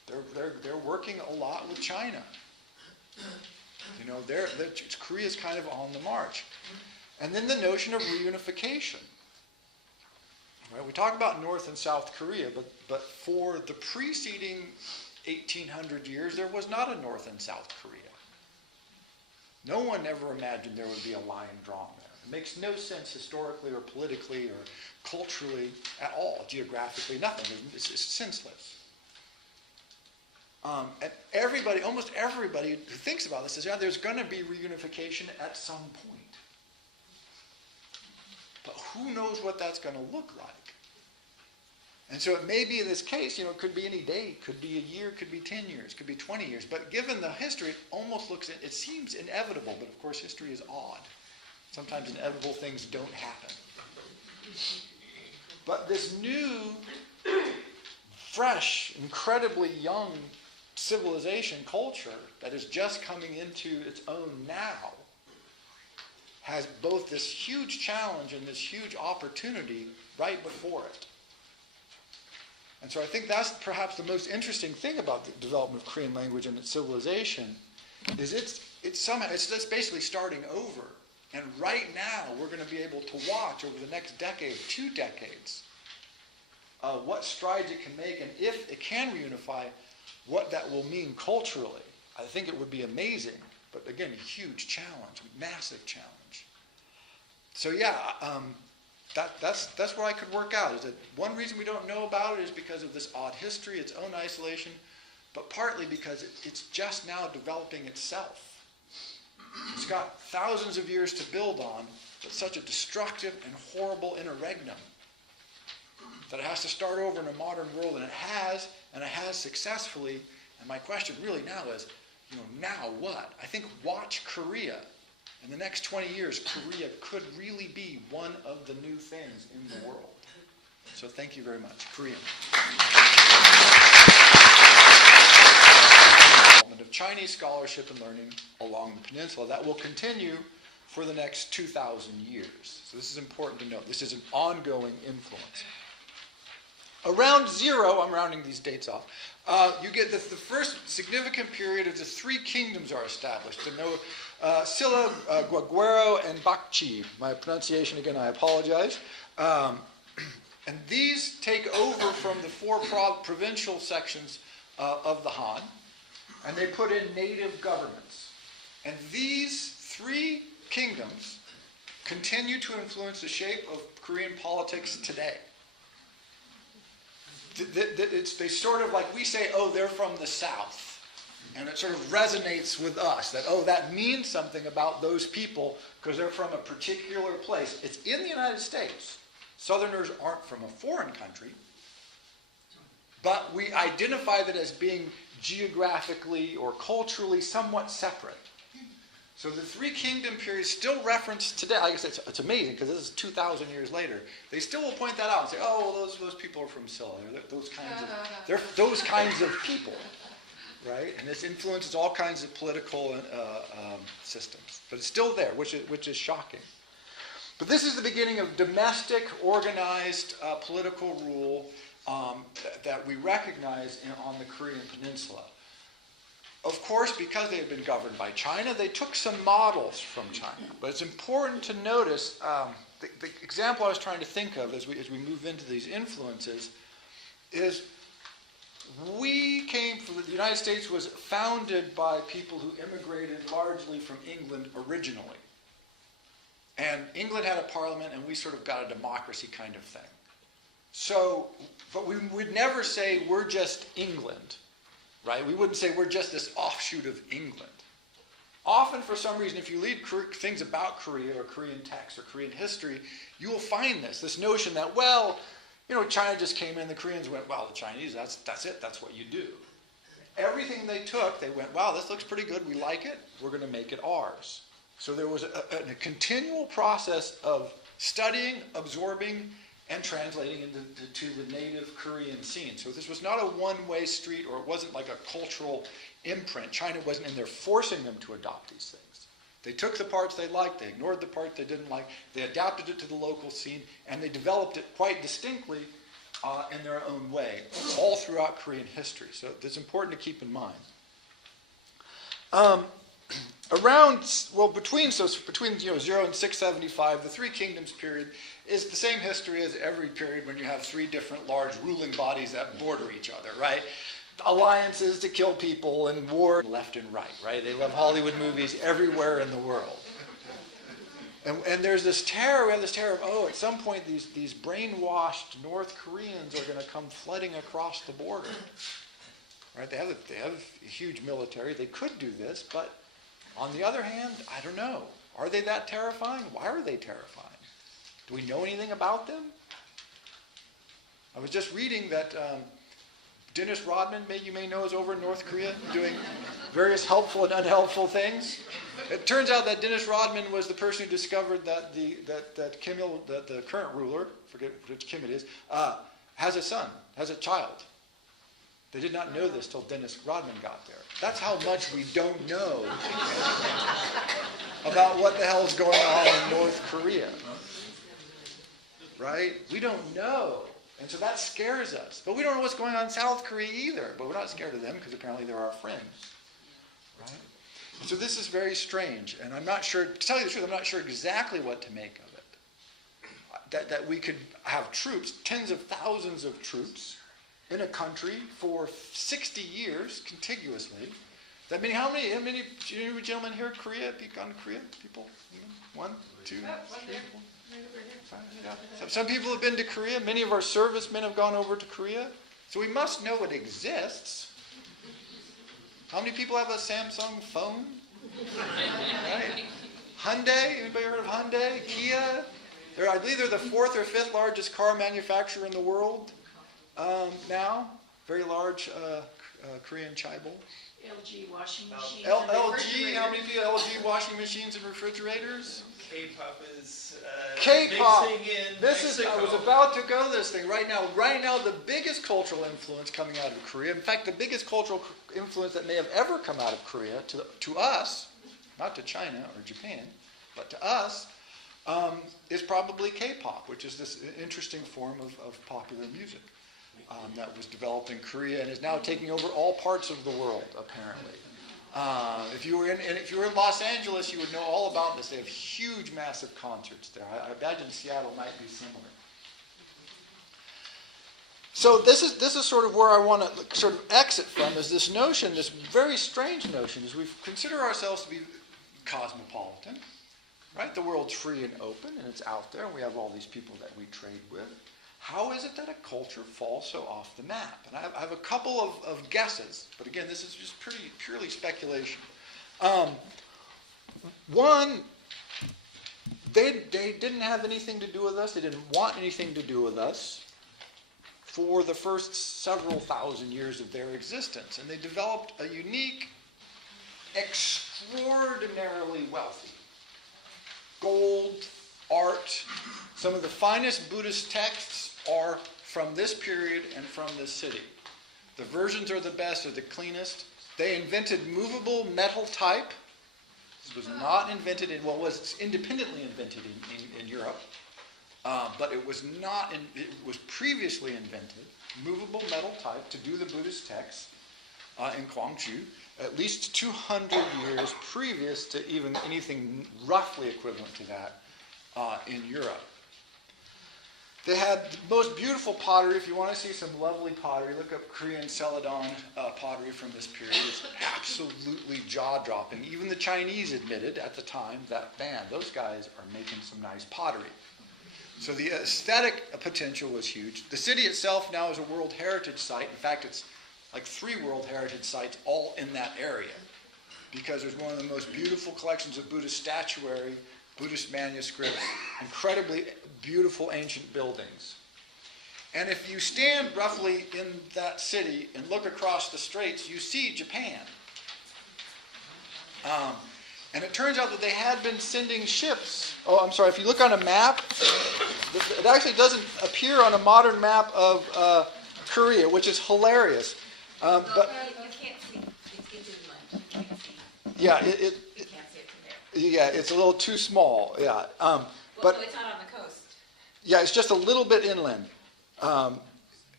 They're working a lot with China. You know, Korea's kind of on the march. And then the notion of reunification. Right? We talk about North and South Korea, but for the preceding 1800 years, there was not a North and South Korea. No one ever imagined there would be a line drawn there. It makes no sense historically or politically or culturally at all, geographically, nothing. It's senseless. And everybody, almost everybody who thinks about this says, yeah, there's going to be reunification at some point. But who knows what that's going to look like? And so it may be in this case, it could be any day, could be a year, could be 10 years, could be 20 years. But given the history, it seems inevitable, but of course history is odd. Sometimes inevitable things don't happen. But this new, fresh, incredibly young civilization, culture, that is just coming into its own now, has both this huge challenge and this huge opportunity right before it. And so I think that's perhaps the most interesting thing about the development of Korean language and its civilization, is it's basically starting over. And right now, we're going to be able to watch over the next decade, 2 decades, what strides it can make, and if it can reunify, what that will mean culturally. I think it would be amazing, but again, a huge challenge, massive challenge. So yeah, that's what I could work out. Is that one reason we don't know about it is because of this odd history, its own isolation, but partly because it's just now developing itself. It's got thousands of years to build on, but such a destructive and horrible interregnum that it has to start over in a modern world, and it has successfully. And my question really now is, now what? I think watch Korea. In the next 20 years, Korea could really be one of the new things in the world. So thank you very much. Korean. Development of Chinese scholarship and learning along the peninsula that will continue for the next 2,000 years. So this is important to note. This is an ongoing influence. Around 0, I'm rounding these dates off, you get the first significant period of the 3 kingdoms are established. Silla, Goguryeo, and Bakchi. My pronunciation, again, I apologize. And these take over from the 4 provincial sections of the Han, and they put in native governments. And these 3 kingdoms continue to influence the shape of Korean politics today. They sort of, like we say, they're from the south. And it sort of resonates with us that, that means something about those people because they're from a particular place. It's in the United States. Southerners aren't from a foreign country. But we identify that as being geographically or culturally somewhat separate. So the 3 kingdom periods still referenced today. Like I said, it's amazing because this is 2,000 years later. They still will point that out and say, those people are from Silla. They're those kinds of people, right? And this influences all kinds of political systems. But it's still there, which is shocking. But this is the beginning of domestic, organized political rule that we recognize on the Korean Peninsula. Of course, because they had been governed by China, they took some models from China. But it's important to notice, the example I was trying to think of as we move into these influences is the United States was founded by people who immigrated largely from England originally. And England had a parliament, and we sort of got a democracy kind of thing. So, but we would never say we're just England. Right? We wouldn't say we're just this offshoot of England. Often, for some reason, if you read things about Korea or Korean texts or Korean history, you will find this notion that, China just came in, the Koreans went, the Chinese, that's it, that's what you do. Everything they took, they went, this looks pretty good, we like it, we're going to make it ours. So there was a continual process of studying, absorbing, and translating into the native Korean scene. So this was not a one-way street, or it wasn't like a cultural imprint. China wasn't in there forcing them to adopt these things. They took the parts they liked, they ignored the part they didn't like, they adapted it to the local scene, and they developed it quite distinctly in their own way, all throughout Korean history. So it's important to keep in mind. Between 0 and 675, the Three Kingdoms period is the same history as every period when you have three different large ruling bodies that border each other, right? Alliances to kill people and war left and right? They love Hollywood movies everywhere in the world. And there's this terror, we have this terror of, at some point these brainwashed North Koreans are going to come flooding across the border. Right? They have a huge military. They could do this, but on the other hand, I don't know. Are they that terrifying? Why are they terrifying? Do we know anything about them? I was just reading that Dennis Rodman, you may know, is over in North Korea doing various helpful and unhelpful things. It turns out that Dennis Rodman was the person who discovered that Kim Il, the current ruler, forget which Kim it is, has a son, has a child. They did not know this till Dennis Rodman got there. That's how much we don't know about what the hell's going on in North Korea. Right? We don't know. And so that scares us. But we don't know what's going on in South Korea either. But we're not scared of them because apparently they're our friends. Right? So this is very strange. And I'm not sure, to tell you the truth, I'm not sure exactly what to make of it. That we could have troops, tens of thousands of troops, in a country for 60 years contiguously. That mean how many gentlemen here Korea? Have you gone to Korea? People? 1, 2, 3, 4, 5, yeah. Some people have been to Korea. Many of our servicemen have gone over to Korea. So we must know it exists. How many people have a Samsung phone? Right? Hyundai? Anybody heard of Hyundai? Kia? I believe they're the 4th or 5th largest car manufacturer in the world. Now, very large Korean chaebol. LG washing machines. LG, how many people LG washing machines and refrigerators? K-pop is K-pop. big thing in I was Mexico. about to go this thing right now. Right now, the biggest cultural influence coming out of Korea, in fact, the biggest cultural influence that may have ever come out of Korea to us, not to China or Japan, but to us, is probably K-pop, which is this interesting form of popular music. That was developed in Korea and is now taking over all parts of the world, apparently. If you were in Los Angeles, you would know all about this. They have huge, massive concerts there. I imagine Seattle might be similar. So this is sort of where I want to sort of exit from, is this notion, this very strange notion, is we consider ourselves to be cosmopolitan, right? The world's free and open, and it's out there, and we have all these people that we trade with. How is it that a culture falls so off the map? And I have a couple of guesses, but again, this is just purely speculation. One, they didn't have anything to do with us. They didn't want anything to do with us for the first several thousand years of their existence. And they developed a unique, extraordinarily wealthy gold, art. Some of the finest Buddhist texts are from this period and from this city. The versions are the best, are the cleanest. They invented movable metal type. This was not invented was independently invented in Europe, but it was previously invented, movable metal type, to do the Buddhist texts in Guangzhou, at least 200 years previous to even anything roughly equivalent to that in Europe. They had the most beautiful pottery. If you want to see some lovely pottery, look up Korean Celadon pottery from this period. It's absolutely jaw-dropping. Even the Chinese admitted at the time that, man, those guys are making some nice pottery. So the aesthetic potential was huge. The city itself now is a World Heritage Site. In fact, it's like 3 World Heritage Sites all in that area, because there's one of the most beautiful collections of Buddhist statuary, Buddhist manuscripts, incredibly beautiful ancient buildings. And if you stand roughly in that city and look across the straits, you see Japan. And it turns out that they had been sending ships. Oh, I'm sorry, if you look on a map, it actually doesn't appear on a modern map of Korea, which is hilarious. But You can't see, it's in the mud, you can't see, yeah, you can't see it from there. yeah, it's a little too small. Yeah, Well, but so it's not on the coast. yeah, it's just a little bit inland.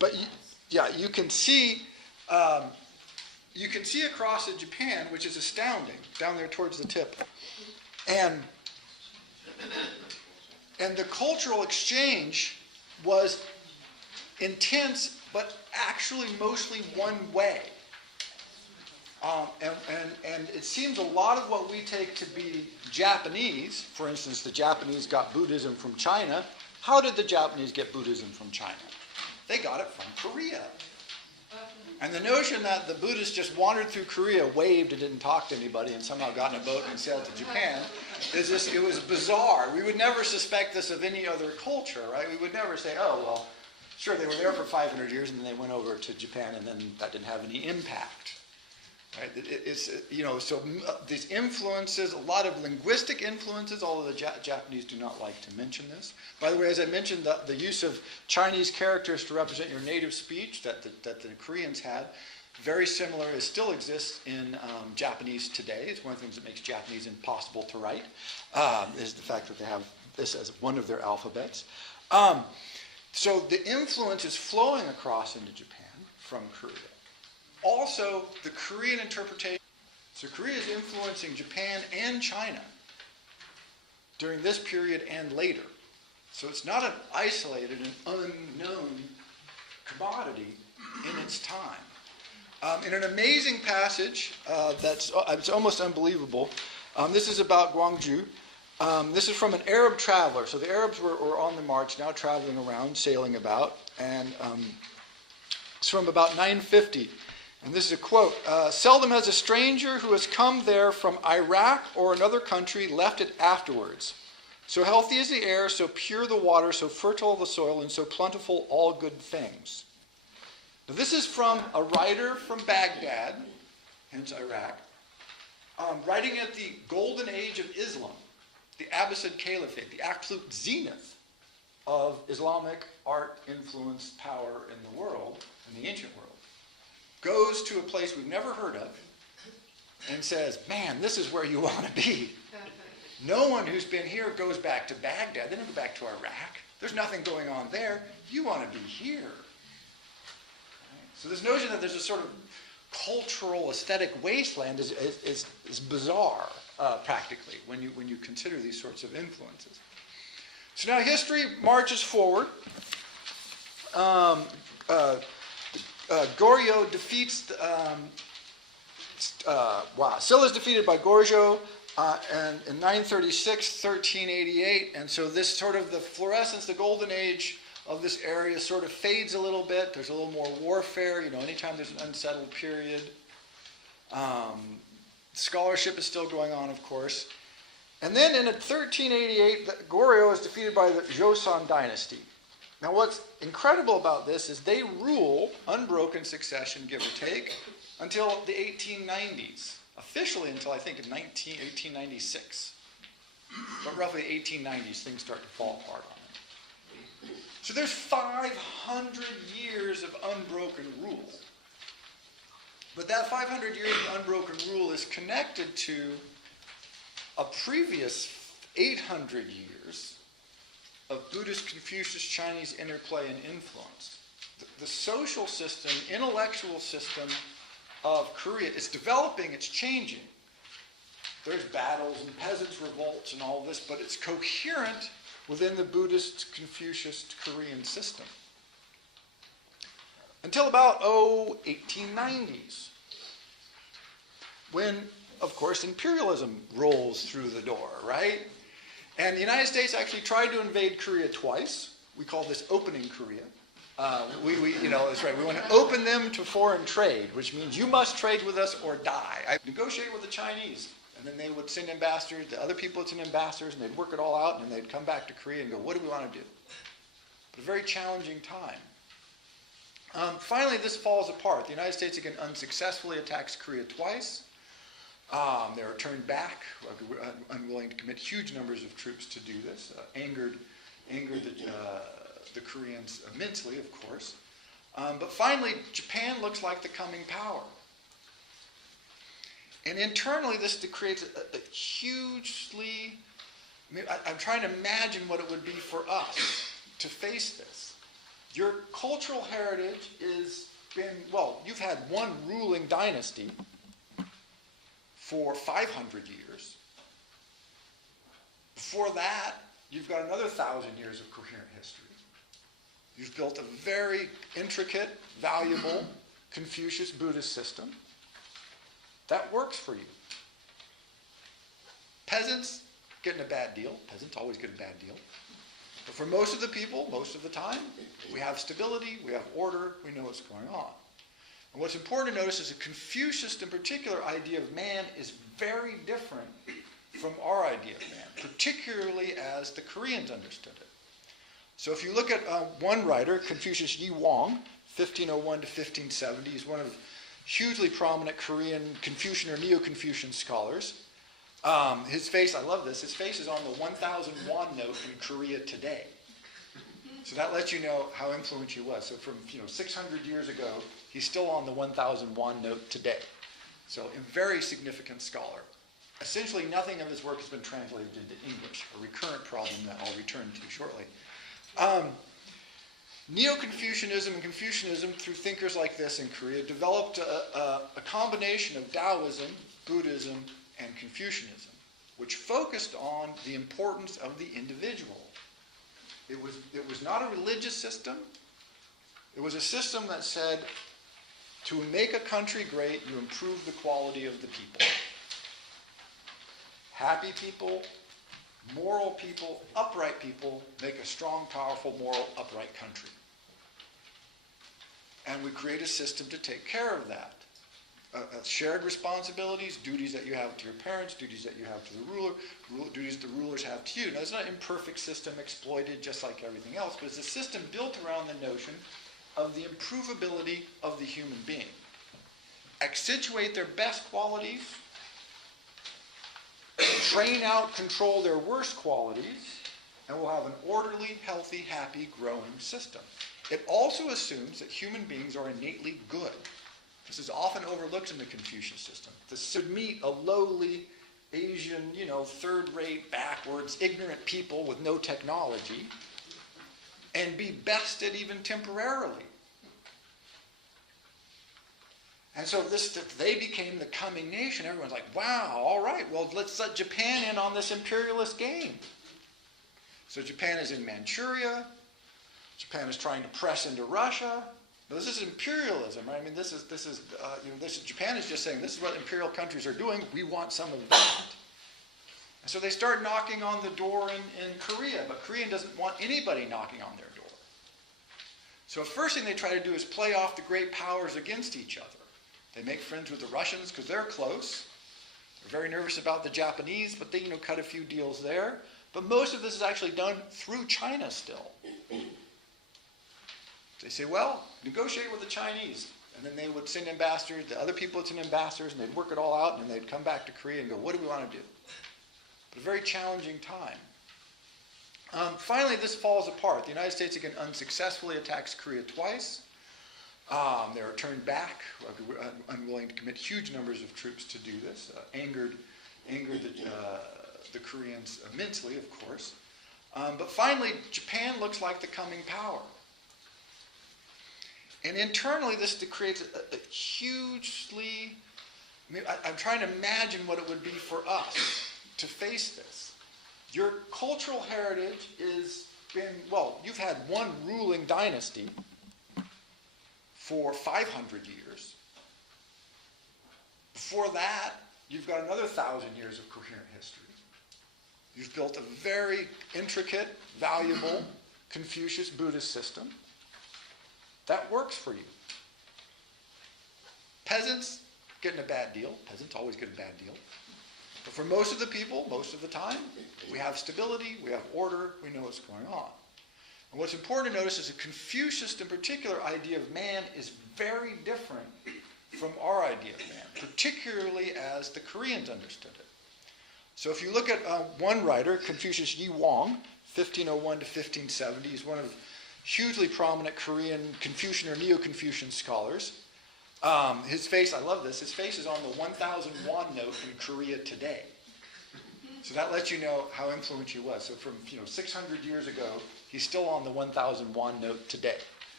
But yeah, you can see across to Japan, which is astounding, down there towards the tip. And the cultural exchange was intense, but actually mostly one way. And it seems a lot of what we take to be Japanese, for instance, the Japanese got Buddhism from China. How did the Japanese get Buddhism from China? They got it from Korea. And the notion that the Buddhists just wandered through Korea, waved and didn't talk to anybody, and somehow got in a boat and sailed to Japan, it was bizarre. We would never suspect this of any other culture, right? We would never say, oh, well, sure, they were there for 500 years and then they went over to Japan and then that didn't have any impact. Right? So these influences, a lot of linguistic influences, although the Japanese do not like to mention this. By the way, as I mentioned, the use of Chinese characters to represent your native speech that the Koreans had, very similar, it still exists in Japanese today. It's one of the things that makes Japanese impossible to write, is the fact that they have this as one of their alphabets. So the influence is flowing across into Japan from Korea. Also, the Korean interpretation. So Korea is influencing Japan and China during this period and later. So it's not an isolated and unknown commodity in its time. In an amazing passage it's almost unbelievable, this is about Gwangju. This is from an Arab traveler. So the Arabs were on the march, now traveling around, sailing about, and it's from about 950. And this is a quote, seldom has a stranger who has come there from Iraq or another country left it afterwards. So healthy is the air, so pure the water, so fertile the soil, and so plentiful all good things. Now this is from a writer from Baghdad, hence Iraq, writing at the golden age of Islam, the Abbasid Caliphate, the absolute zenith of Islamic art, influence, power in the world, in the ancient world. Goes to a place we've never heard of and says, man, this is where you want to be. No one who's been here goes back to Baghdad. They don't go back to Iraq. There's nothing going on there. You want to be here. Right? So this notion that there's a sort of cultural, aesthetic wasteland is bizarre, practically, when you consider these sorts of influences. So now history marches forward. Goryeo defeats, Sylla's defeated by Gorjo and in 936, 1388, and so this sort of the fluorescence, the golden age of this area sort of fades a little bit. There's a little more warfare, anytime there's an unsettled period. Scholarship is still going on, of course. And then in 1388, Goryeo is defeated by the Joseon dynasty. Now what's incredible about this is they rule, unbroken succession, give or take, until the 1890s. Officially until I think 1896. But roughly 1890s, things start to fall apart on them. So there's 500 years of unbroken rule. But that 500 years of unbroken rule is connected to a previous 800 years of Buddhist, Confucius, Chinese interplay and influence. The social system, intellectual system of Korea is developing, it's changing. There's battles and peasants' revolts and all this, but it's coherent within the Buddhist, Confucianist Korean system. Until about, 1890s, when, of course, imperialism rolls through the door, right? And the United States actually tried to invade Korea twice. We call this opening Korea. That's right. We want to open them to foreign trade, which means you must trade with us or die. I negotiate with the Chinese, and then they would send ambassadors, the other people would send ambassadors, and they'd work it all out, and they'd come back to Korea and go, what do we want to do? But a very challenging time. Finally, this falls apart. The United States, again, unsuccessfully attacks Korea twice. They were turned back, unwilling to commit huge numbers of troops to do this, angered the Koreans immensely, of course. But finally, Japan looks like the coming power. And internally, this creates a hugely... I'm trying to imagine what it would be for us to face this. Your cultural heritage is been, well, you've had one ruling dynasty for 500 years. Before that, you've got another 1,000 years of coherent history. You've built a very intricate, valuable Confucius Buddhist system. That works for you. Peasants getting a bad deal. Peasants always get a bad deal. But for most of the people, most of the time, we have stability, we have order, we know what's going on. And what's important to notice is a Confucianist in particular idea of man is very different from our idea of man, particularly as the Koreans understood it. So if you look at one writer, Confucius Yi Wang, 1501 to 1570, he's one of hugely prominent Korean Confucian or Neo-Confucian scholars. His face, I love this, his face is on the 1,000 won note in Korea today. So that lets you know how influential he was. So from 600 years ago, he's still on the 1,000 won note today. So a very significant scholar. Essentially nothing of his work has been translated into English, a recurrent problem that I'll return to shortly. Neo-Confucianism and Confucianism, through thinkers like this in Korea, developed a combination of Taoism, Buddhism, and Confucianism, which focused on the importance of the individual. It was not a religious system. It was a system that said, to make a country great, you improve the quality of the people. Happy people, moral people, upright people make a strong, powerful, moral, upright country. And we create a system to take care of that. Shared responsibilities, duties that you have to your parents, duties that you have to the ruler, duties the rulers have to you. Now, it's not an imperfect system exploited just like everything else, but it's a system built around the notion of the improvability of the human being. Accentuate their best qualities, train out, control their worst qualities, and we'll have an orderly, healthy, happy, growing system. It also assumes that human beings are innately good. This is often overlooked in the Confucius system. This should meet a lowly, Asian, third-rate, backwards, ignorant people with no technology and be bested even temporarily. And so if they became the coming nation, everyone's like, wow, all right, well, let's let Japan in on this imperialist game. So Japan is in Manchuria. Japan is trying to press into Russia. Now, this is imperialism, right? I mean, Japan is just saying, this is what imperial countries are doing. We want some of that. And so they start knocking on the door in Korea, but Korea doesn't want anybody knocking on their door. So the first thing they try to do is play off the great powers against each other. They make friends with the Russians because they're close. They're very nervous about the Japanese, but they cut a few deals there. But most of this is actually done through China still. They say, well, negotiate with the Chinese. And then they would send ambassadors, the other people would send ambassadors, and they'd work it all out, and then they'd come back to Korea and go, what do we want to do? But a very challenging time. Finally, this falls apart. The United States, again, unsuccessfully attacks Korea twice. They were turned back, unwilling to commit huge numbers of troops to do this, angered the Koreans immensely, of course. But finally, Japan looks like the coming power. And internally, this creates a hugely... I'm trying to imagine what it would be for us to face this. Your cultural heritage is you've had one ruling dynasty for 500 years. Before that, you've got another 1,000 years of coherent history. You've built a very intricate, valuable Confucius Buddhist system. That works for you. Peasants getting a bad deal. Peasants always get a bad deal. But for most of the people, most of the time, we have stability, we have order, we know what's going on. And what's important to notice is a Confucianist in particular idea of man is very different from our idea of man, particularly as the Koreans understood it. So if you look at one writer, Confucius Yi Wang, 1501 to 1570, he's one of hugely prominent Korean Confucian or Neo-Confucian scholars. His face, I love this, his face is on the 1,000 won note in Korea today. So that lets you know how influential he was. So from 600 years ago, he's still on the 1,000 won note today.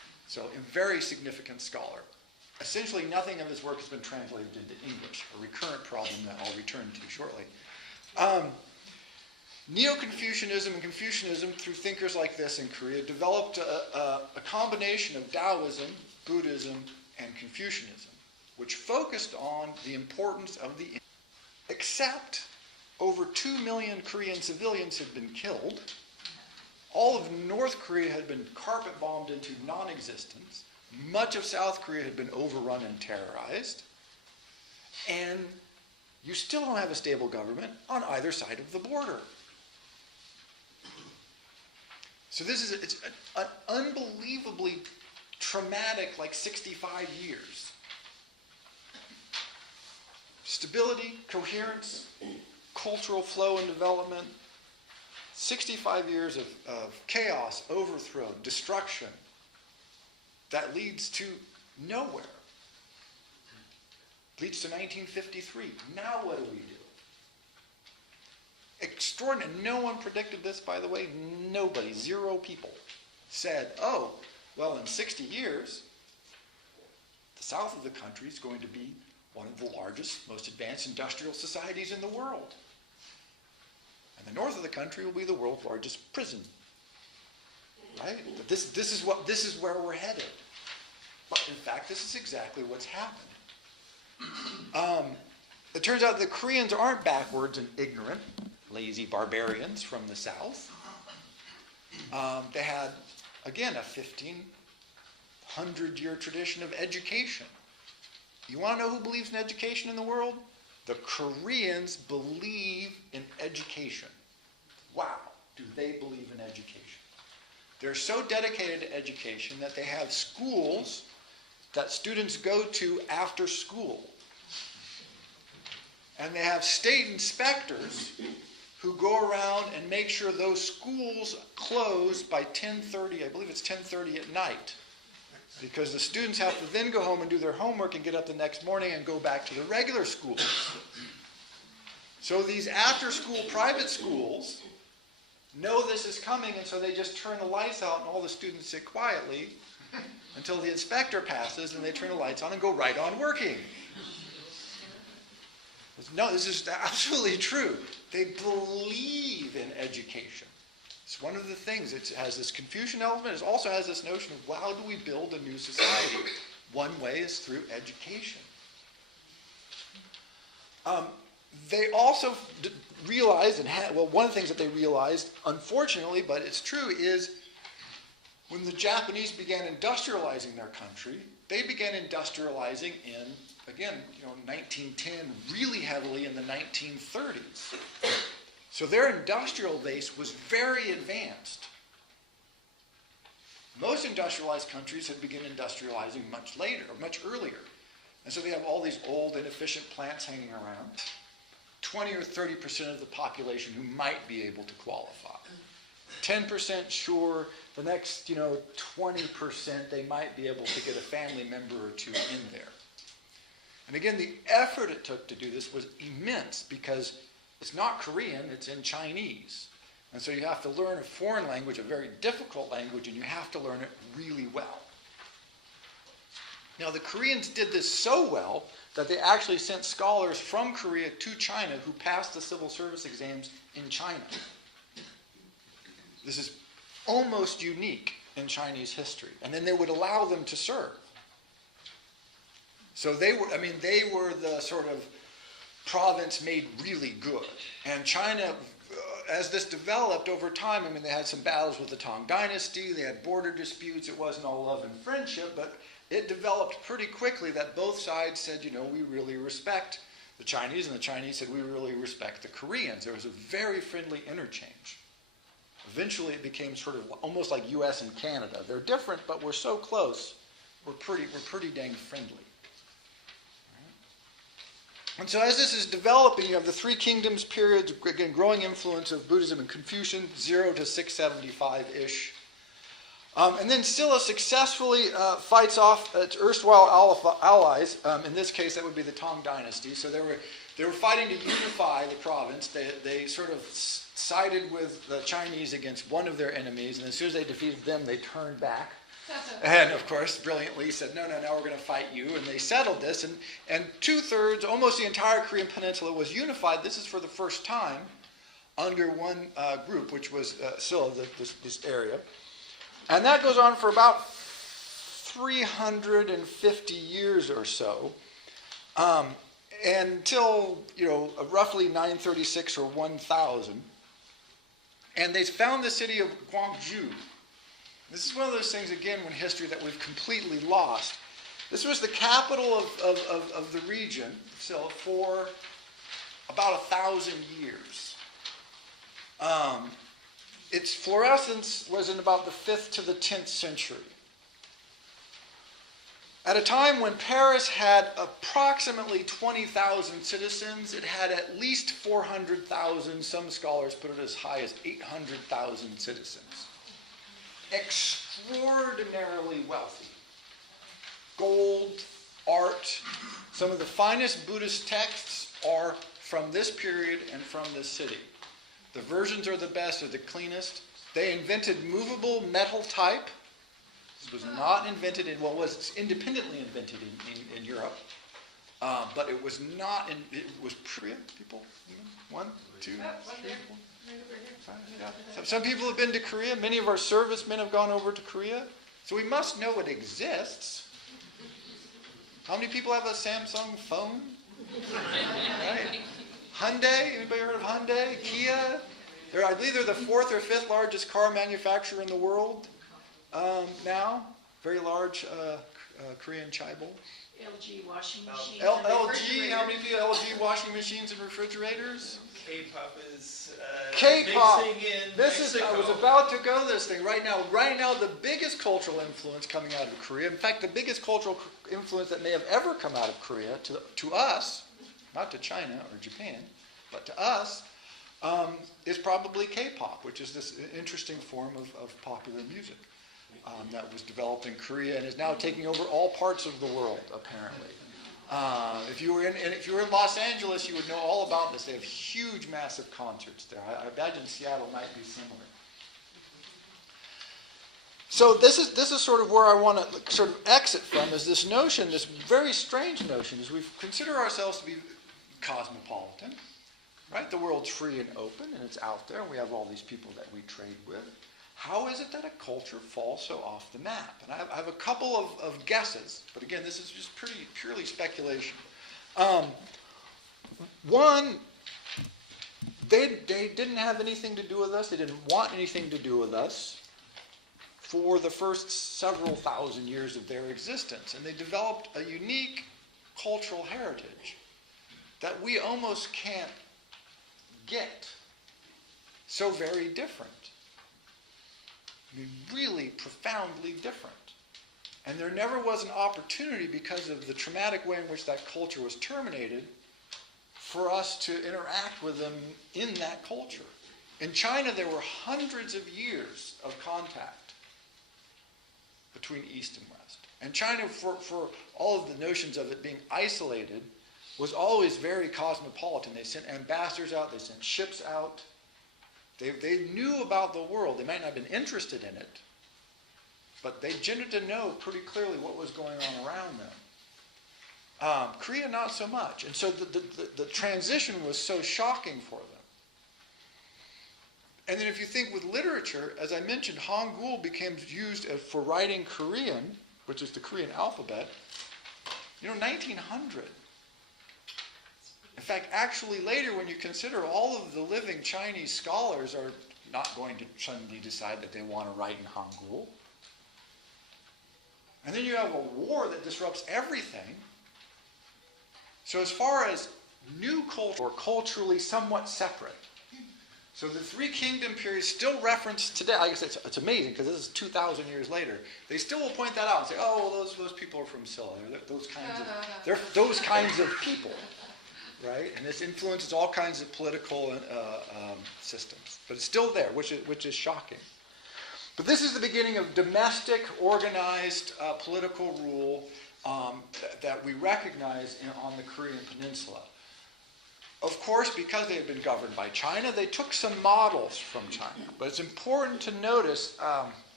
So a very significant scholar. Essentially, nothing of his work has been translated into English, a recurrent problem that I'll return to shortly. Neo-Confucianism and Confucianism, through thinkers like this in Korea, developed a combination of Taoism, Buddhism, and Confucianism, which focused on the importance of the except over 2 million Korean civilians had been killed. All of North Korea had been carpet bombed into non-existence. Much of South Korea had been overrun and terrorized. And you still don't have a stable government on either side of the border. So it's an unbelievably traumatic, 65 years. Stability, coherence, cultural flow and development, 65 years of chaos, overthrow, destruction that leads to nowhere. Leads to 1953. Now what do we do? Extraordinary. No one predicted this, by the way. Nobody, 0 people, said, oh, well, in 60 years, the south of the country is going to be one of the largest, most advanced industrial societies in the world. And the north of the country will be the world's largest prison. Right? But this is where we're headed. But in fact, this is exactly what's happened. It turns out the Koreans aren't backwards and ignorant, lazy barbarians from the south. They had, again, a 1,500-year tradition of education. You want to know who believes in education in the world? The Koreans believe in education. Wow, do they believe in education? They're so dedicated to education that they have schools that students go to after school. And they have state inspectors who go around and make sure those schools close by 10:30, I believe it's 10:30 at night. Because the students have to then go home and do their homework and get up the next morning and go back to the regular schools. So these after-school private schools know this is coming, and so they just turn the lights out and all the students sit quietly until the inspector passes and they turn the lights on and go right on working. No, this is absolutely true. They believe in education. It's one of the things. It has this Confucian element. It also has this notion of, how do we build a new society? One way is through education. They also realized, one of the things that they realized, unfortunately, but it's true, is when the Japanese began industrializing their country, they began industrializing in, again, 1910, really heavily in the 1930s. So their industrial base was very advanced. Most industrialized countries had begun industrializing much later, or much earlier. And so they have all these old, inefficient plants hanging around. 20 or 30% of the population who might be able to qualify. 10% sure, the next 20% they might be able to get a family member or two in there. And again, the effort it took to do this was immense because it's not Korean, it's in Chinese. And so you have to learn a foreign language, a very difficult language, and you have to learn it really well. Now, the Koreans did this so well that they actually sent scholars from Korea to China who passed the civil service exams in China. This is almost unique in Chinese history. And then they would allow them to serve. So they were the sort of province made really good. And China, as this developed over time, they had some battles with the Tang Dynasty, they had border disputes, it wasn't all love and friendship, but it developed pretty quickly that both sides said, we really respect the Chinese, and the Chinese said, we really respect the Koreans. There was a very friendly interchange. Eventually it became sort of almost like US and Canada. They're different, but we're so close, we're pretty dang friendly. And so as this is developing, you have the Three Kingdoms periods, again, growing influence of Buddhism and Confucian, 0 to 675-ish. And then Silla successfully fights off its erstwhile allies. In this case, that would be the Tang Dynasty. So they were fighting to unify the province. They sort of sided with the Chinese against one of their enemies, and as soon as they defeated them, they turned back And of course, brilliantly said, no, now we're going to fight you. And they settled this. And two-thirds, almost the entire Korean peninsula was unified. This is for the first time under one group, which was Silla, this area. And that goes on for about 350 years or so, until, roughly 936 or 1000. And they found the city of Gwangju. This is one of those things, again, when history that we've completely lost. This was the capital of the region, Silla, for about 1,000 years. Its fluorescence was in about the 5th to the 10th century. At a time when Paris had approximately 20,000 citizens, it had at least 400,000, some scholars put it as high as 800,000 citizens. Extraordinarily wealthy. Gold, art, some of the finest Buddhist texts are from this period and from this city. The versions are the best, they're the cleanest. They invented movable metal type. This was not invented was independently invented in Europe, but it was not it was people. 1, 2, 3, 4, 5, yeah. Some people have been to Korea. Many of our servicemen have gone over to Korea, so we must know it exists. How many people have a Samsung phone? Right. Hyundai. Anybody heard of Hyundai? Kia. I believe they're the 4th or 5th largest car manufacturer in the world. Now, very large Korean chaebol. LG washing machine. LG, how many people LG washing machines and refrigerators? K-pop is K-pop. big thing in I was Mexico. about to go this thing right now. Right now, the biggest cultural influence coming out of Korea, in fact, the biggest cultural influence that may have ever come out of Korea to us, not to China or Japan, but to us, is probably K-pop, which is this interesting form of popular music. That was developed in Korea and is now taking over all parts of the world, apparently. If you were in Los Angeles, you would know all about this. They have huge, massive concerts there. I imagine Seattle might be similar. So this is sort of where I want to sort of exit from, is this notion, this very strange notion, is we consider ourselves to be cosmopolitan, right? The world's free and open, and it's out there, and we have all these people that we trade with. How is it that a culture falls so off the map? And I have a couple of guesses, but again, this is just purely speculation. One, they didn't have anything to do with us. They didn't want anything to do with us for the first several thousand years of their existence. And they developed a unique cultural heritage that we almost can't get. So very different. I mean, really profoundly different. And there never was an opportunity, because of the traumatic way in which that culture was terminated, for us to interact with them in that culture. In China, there were hundreds of years of contact between East and West. And China, for all of the notions of it being isolated, was always very cosmopolitan. They sent ambassadors out, they sent ships out. They knew about the world. They might not have been interested in it, but they tended to know pretty clearly what was going on around them. Korea, not so much. And so the transition was so shocking for them. And then if you think with literature, as I mentioned, Hangul became used for writing Korean, which is the Korean alphabet, 1900. In fact, actually later, when you consider all of the living Chinese scholars are not going to suddenly decide that they want to write in Hangul. And then you have a war that disrupts everything. So as far as new culture, or culturally somewhat separate, so the Three Kingdom period is still referenced today. Like I said, it's amazing because this is 2,000 years later. They still will point that out and say, "Oh, well, those people are from Silla. They're those kinds of people." Right? And this influences all kinds of political systems. But it's still there, which is shocking. But this is the beginning of domestic, organized political rule that we recognize on the Korean Peninsula. Of course, because they had been governed by China, they took some models from China. But it's important to notice,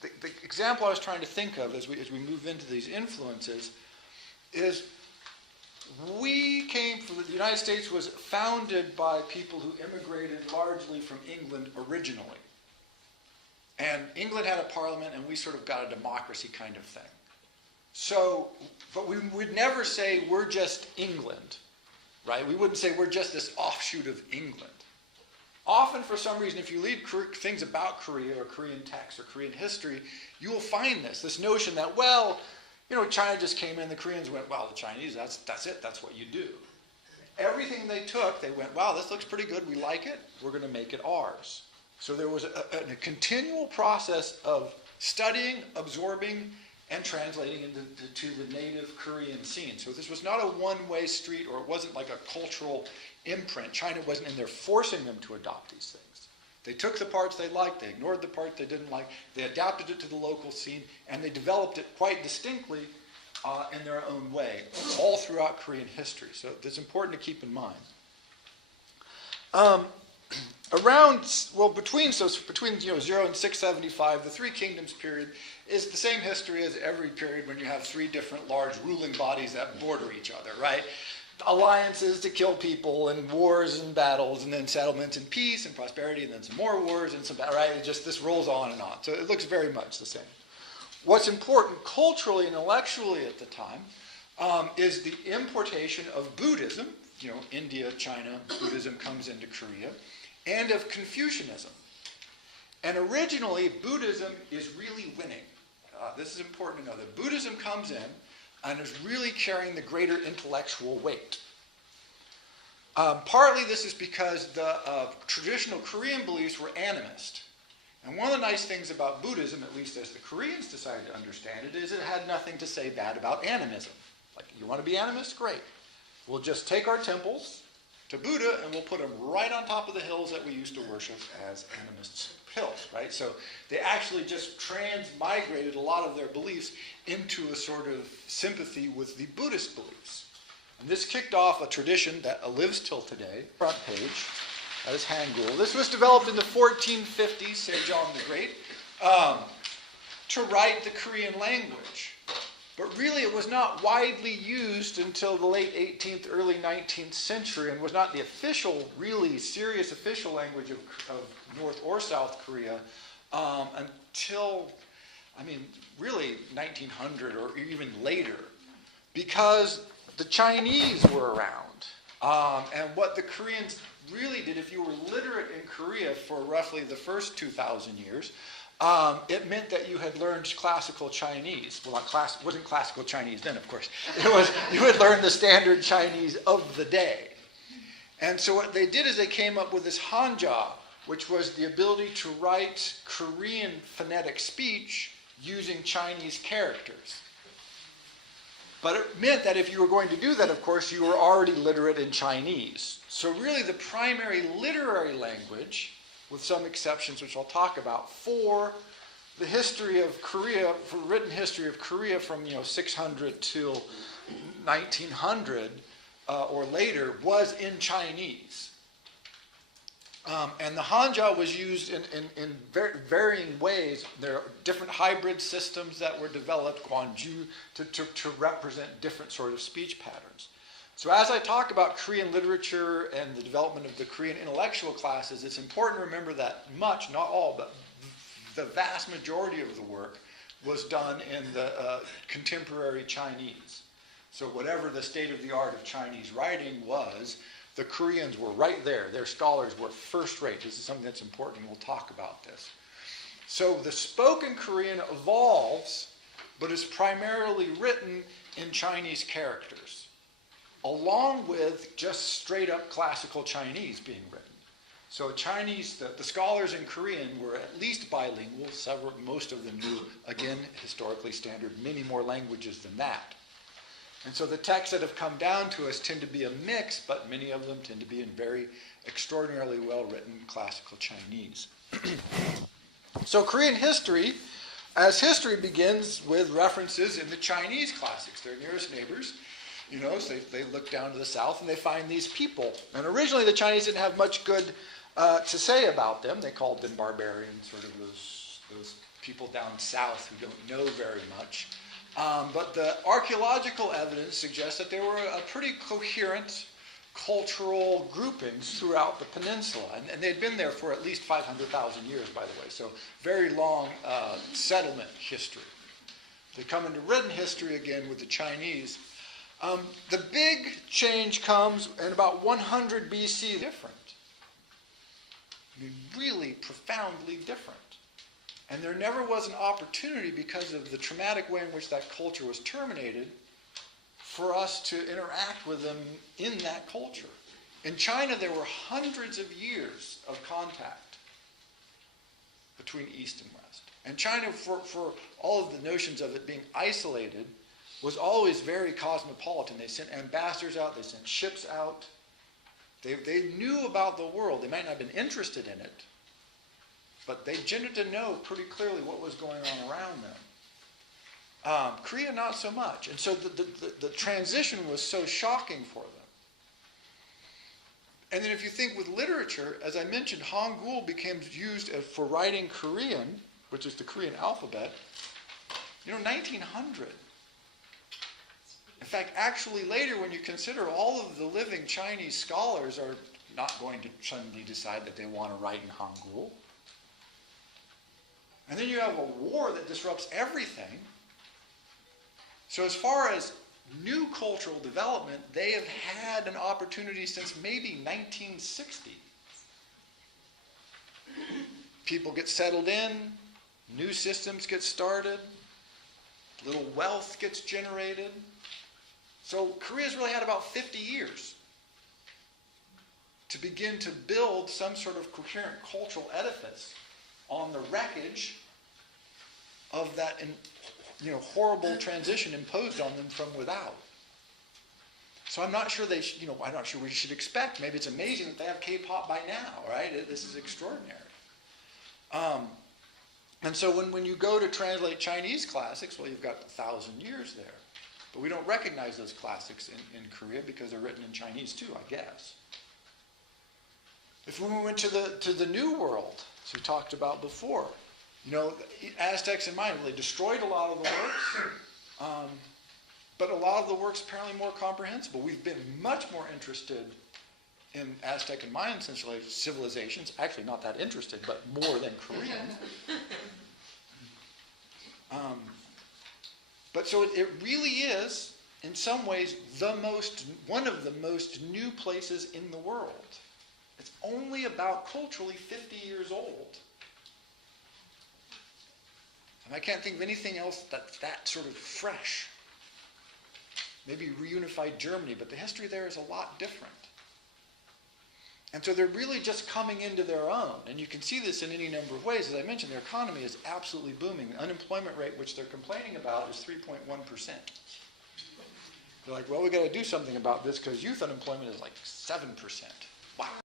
the example I was trying to think of as we move into these influences is the United States was founded by people who immigrated largely from England originally. And England had a parliament, and we sort of got a democracy kind of thing. So, but we would never say we're just England, right? We wouldn't say we're just this offshoot of England. Often, for some reason, if you read things about Korea or Korean texts or Korean history, you will find this notion that, well, China just came in, the Koreans went, well, the Chinese, that's it, that's what you do. Everything they took, they went, wow, this looks pretty good, we like it, we're going to make it ours. So there was a continual process of studying, absorbing, and translating into the native Korean scene. So this was not a one-way street, or it wasn't like a cultural imprint. China wasn't in there forcing them to adopt these things. They took the parts they liked, they ignored the part they didn't like, they adapted it to the local scene, and they developed it quite distinctly in their own way, all throughout Korean history. So it's important to keep in mind. Between 0 and 675, the Three Kingdoms period is the same history as every period when you have three different large ruling bodies that border each other, right? Alliances to kill people, and wars and battles, and then settlements and peace and prosperity, and then some more wars and some, right? This rolls on and on. So it looks very much the same. What's important culturally and intellectually at the time is the importation of Buddhism. India, China, Buddhism comes into Korea, and of Confucianism. And originally, Buddhism is really winning. This is important to know, that Buddhism comes in and is really carrying the greater intellectual weight. Partly this is because the traditional Korean beliefs were animist. And one of the nice things about Buddhism, at least as the Koreans decided to understand it, is it had nothing to say bad about animism. Like, you want to be animist? Great. We'll just take our temples to Buddha and we'll put them right on top of the hills that we used to worship as animist hills, right? So they actually just transmigrated a lot of their beliefs into a sort of sympathy with the Buddhist beliefs. And this kicked off a tradition that lives till today. Front page, that is Hangul. This was developed in the 1450s, Sejong the Great, to write the Korean language. But really it was not widely used until the late 18th, early 19th century, and was not the official, really serious official language of North or South Korea until, really 1900 or even later, because the Chinese were around. And what the Koreans really did, if you were literate in Korea for roughly the first 2,000 years, it meant that you had learned classical Chinese. Well, it wasn't classical Chinese then, of course. It was, you had learned the standard Chinese of the day. And so what they did is they came up with this Hanja, which was the ability to write Korean phonetic speech using Chinese characters. But it meant that if you were going to do that, of course, you were already literate in Chinese. So really the primary literary language, with some exceptions which I'll talk about, for the history of Korea, for written history of Korea from 600 till 1900 or later, was in Chinese. And the Hanja was used in varying ways. There are different hybrid systems that were developed, Gwonju, to represent different sort of speech patterns. So as I talk about Korean literature and the development of the Korean intellectual classes, it's important to remember that much, not all, but the vast majority of the work was done in the contemporary Chinese. So whatever the state of the art of Chinese writing was, the Koreans were right there. Their scholars were first rate. This is something that's important, and we'll talk about this. So the spoken Korean evolves, but is primarily written in Chinese characters, along with just straight up classical Chinese being written. So Chinese, the scholars in Korean were at least bilingual. Most of them knew, again, historically standard, many more languages than that. And so the texts that have come down to us tend to be a mix, but many of them tend to be in very extraordinarily well-written classical Chinese. So Korean history, as history, begins with references in the Chinese classics, their nearest neighbors. So they look down to the south and they find these people. And originally the Chinese didn't have much good to say about them. They called them barbarians, sort of those people down south who don't know very much. But the archaeological evidence suggests that there were a pretty coherent cultural groupings throughout the peninsula. And they'd been there for at least 500,000 years, by the way. So very long settlement history. They come into written history again with the Chinese. The big change comes in about 100 BC, different. I mean, really profoundly different. And there never was an opportunity, because of the traumatic way in which that culture was terminated, for us to interact with them in that culture. In China, there were hundreds of years of contact between East and West. And China, for all of the notions of it being isolated, was always very cosmopolitan. They sent ambassadors out, they sent ships out. They knew about the world. They might not have been interested in it, but they tended to know pretty clearly what was going on around them. Korea, not so much. And so the transition was so shocking for them. And then if you think with literature, as I mentioned, Hangul became used for writing Korean, which is the Korean alphabet, 1900. In fact, actually later, when you consider all of the living Chinese scholars are not going to suddenly decide that they want to write in Hangul. And then you have a war that disrupts everything. So as far as new cultural development, they have had an opportunity since maybe 1960. People get settled in, new systems get started, little wealth gets generated. So Korea's really had about 50 years to begin to build some sort of coherent cultural edifice on the wreckage of that horrible transition imposed on them from without. So I'm not sure I'm not sure we should expect. Maybe it's amazing that they have K-pop by now, right? This is extraordinary. And so when you go to translate Chinese classics, well, you've got 1,000 years there. But we don't recognize those classics in Korea because they're written in Chinese too, I guess. If we went to the New World, as we talked about before, Aztecs and Mayans, they destroyed a lot of the works, but a lot of the works apparently more comprehensible. We've been much more interested in Aztec and Mayan civilizations, actually not that interested, but more than Korean. But so it really is, in some ways, one of the most new places in the world. It's only about culturally 50 years old. And I can't think of anything else that's that sort of fresh. Maybe reunified Germany, but the history there is a lot different. And so they're really just coming into their own. And you can see this in any number of ways. As I mentioned, their economy is absolutely booming. The unemployment rate, which they're complaining about, is 3.1%. They're like, well, we've got to do something about this because youth unemployment is like 7%. Wow.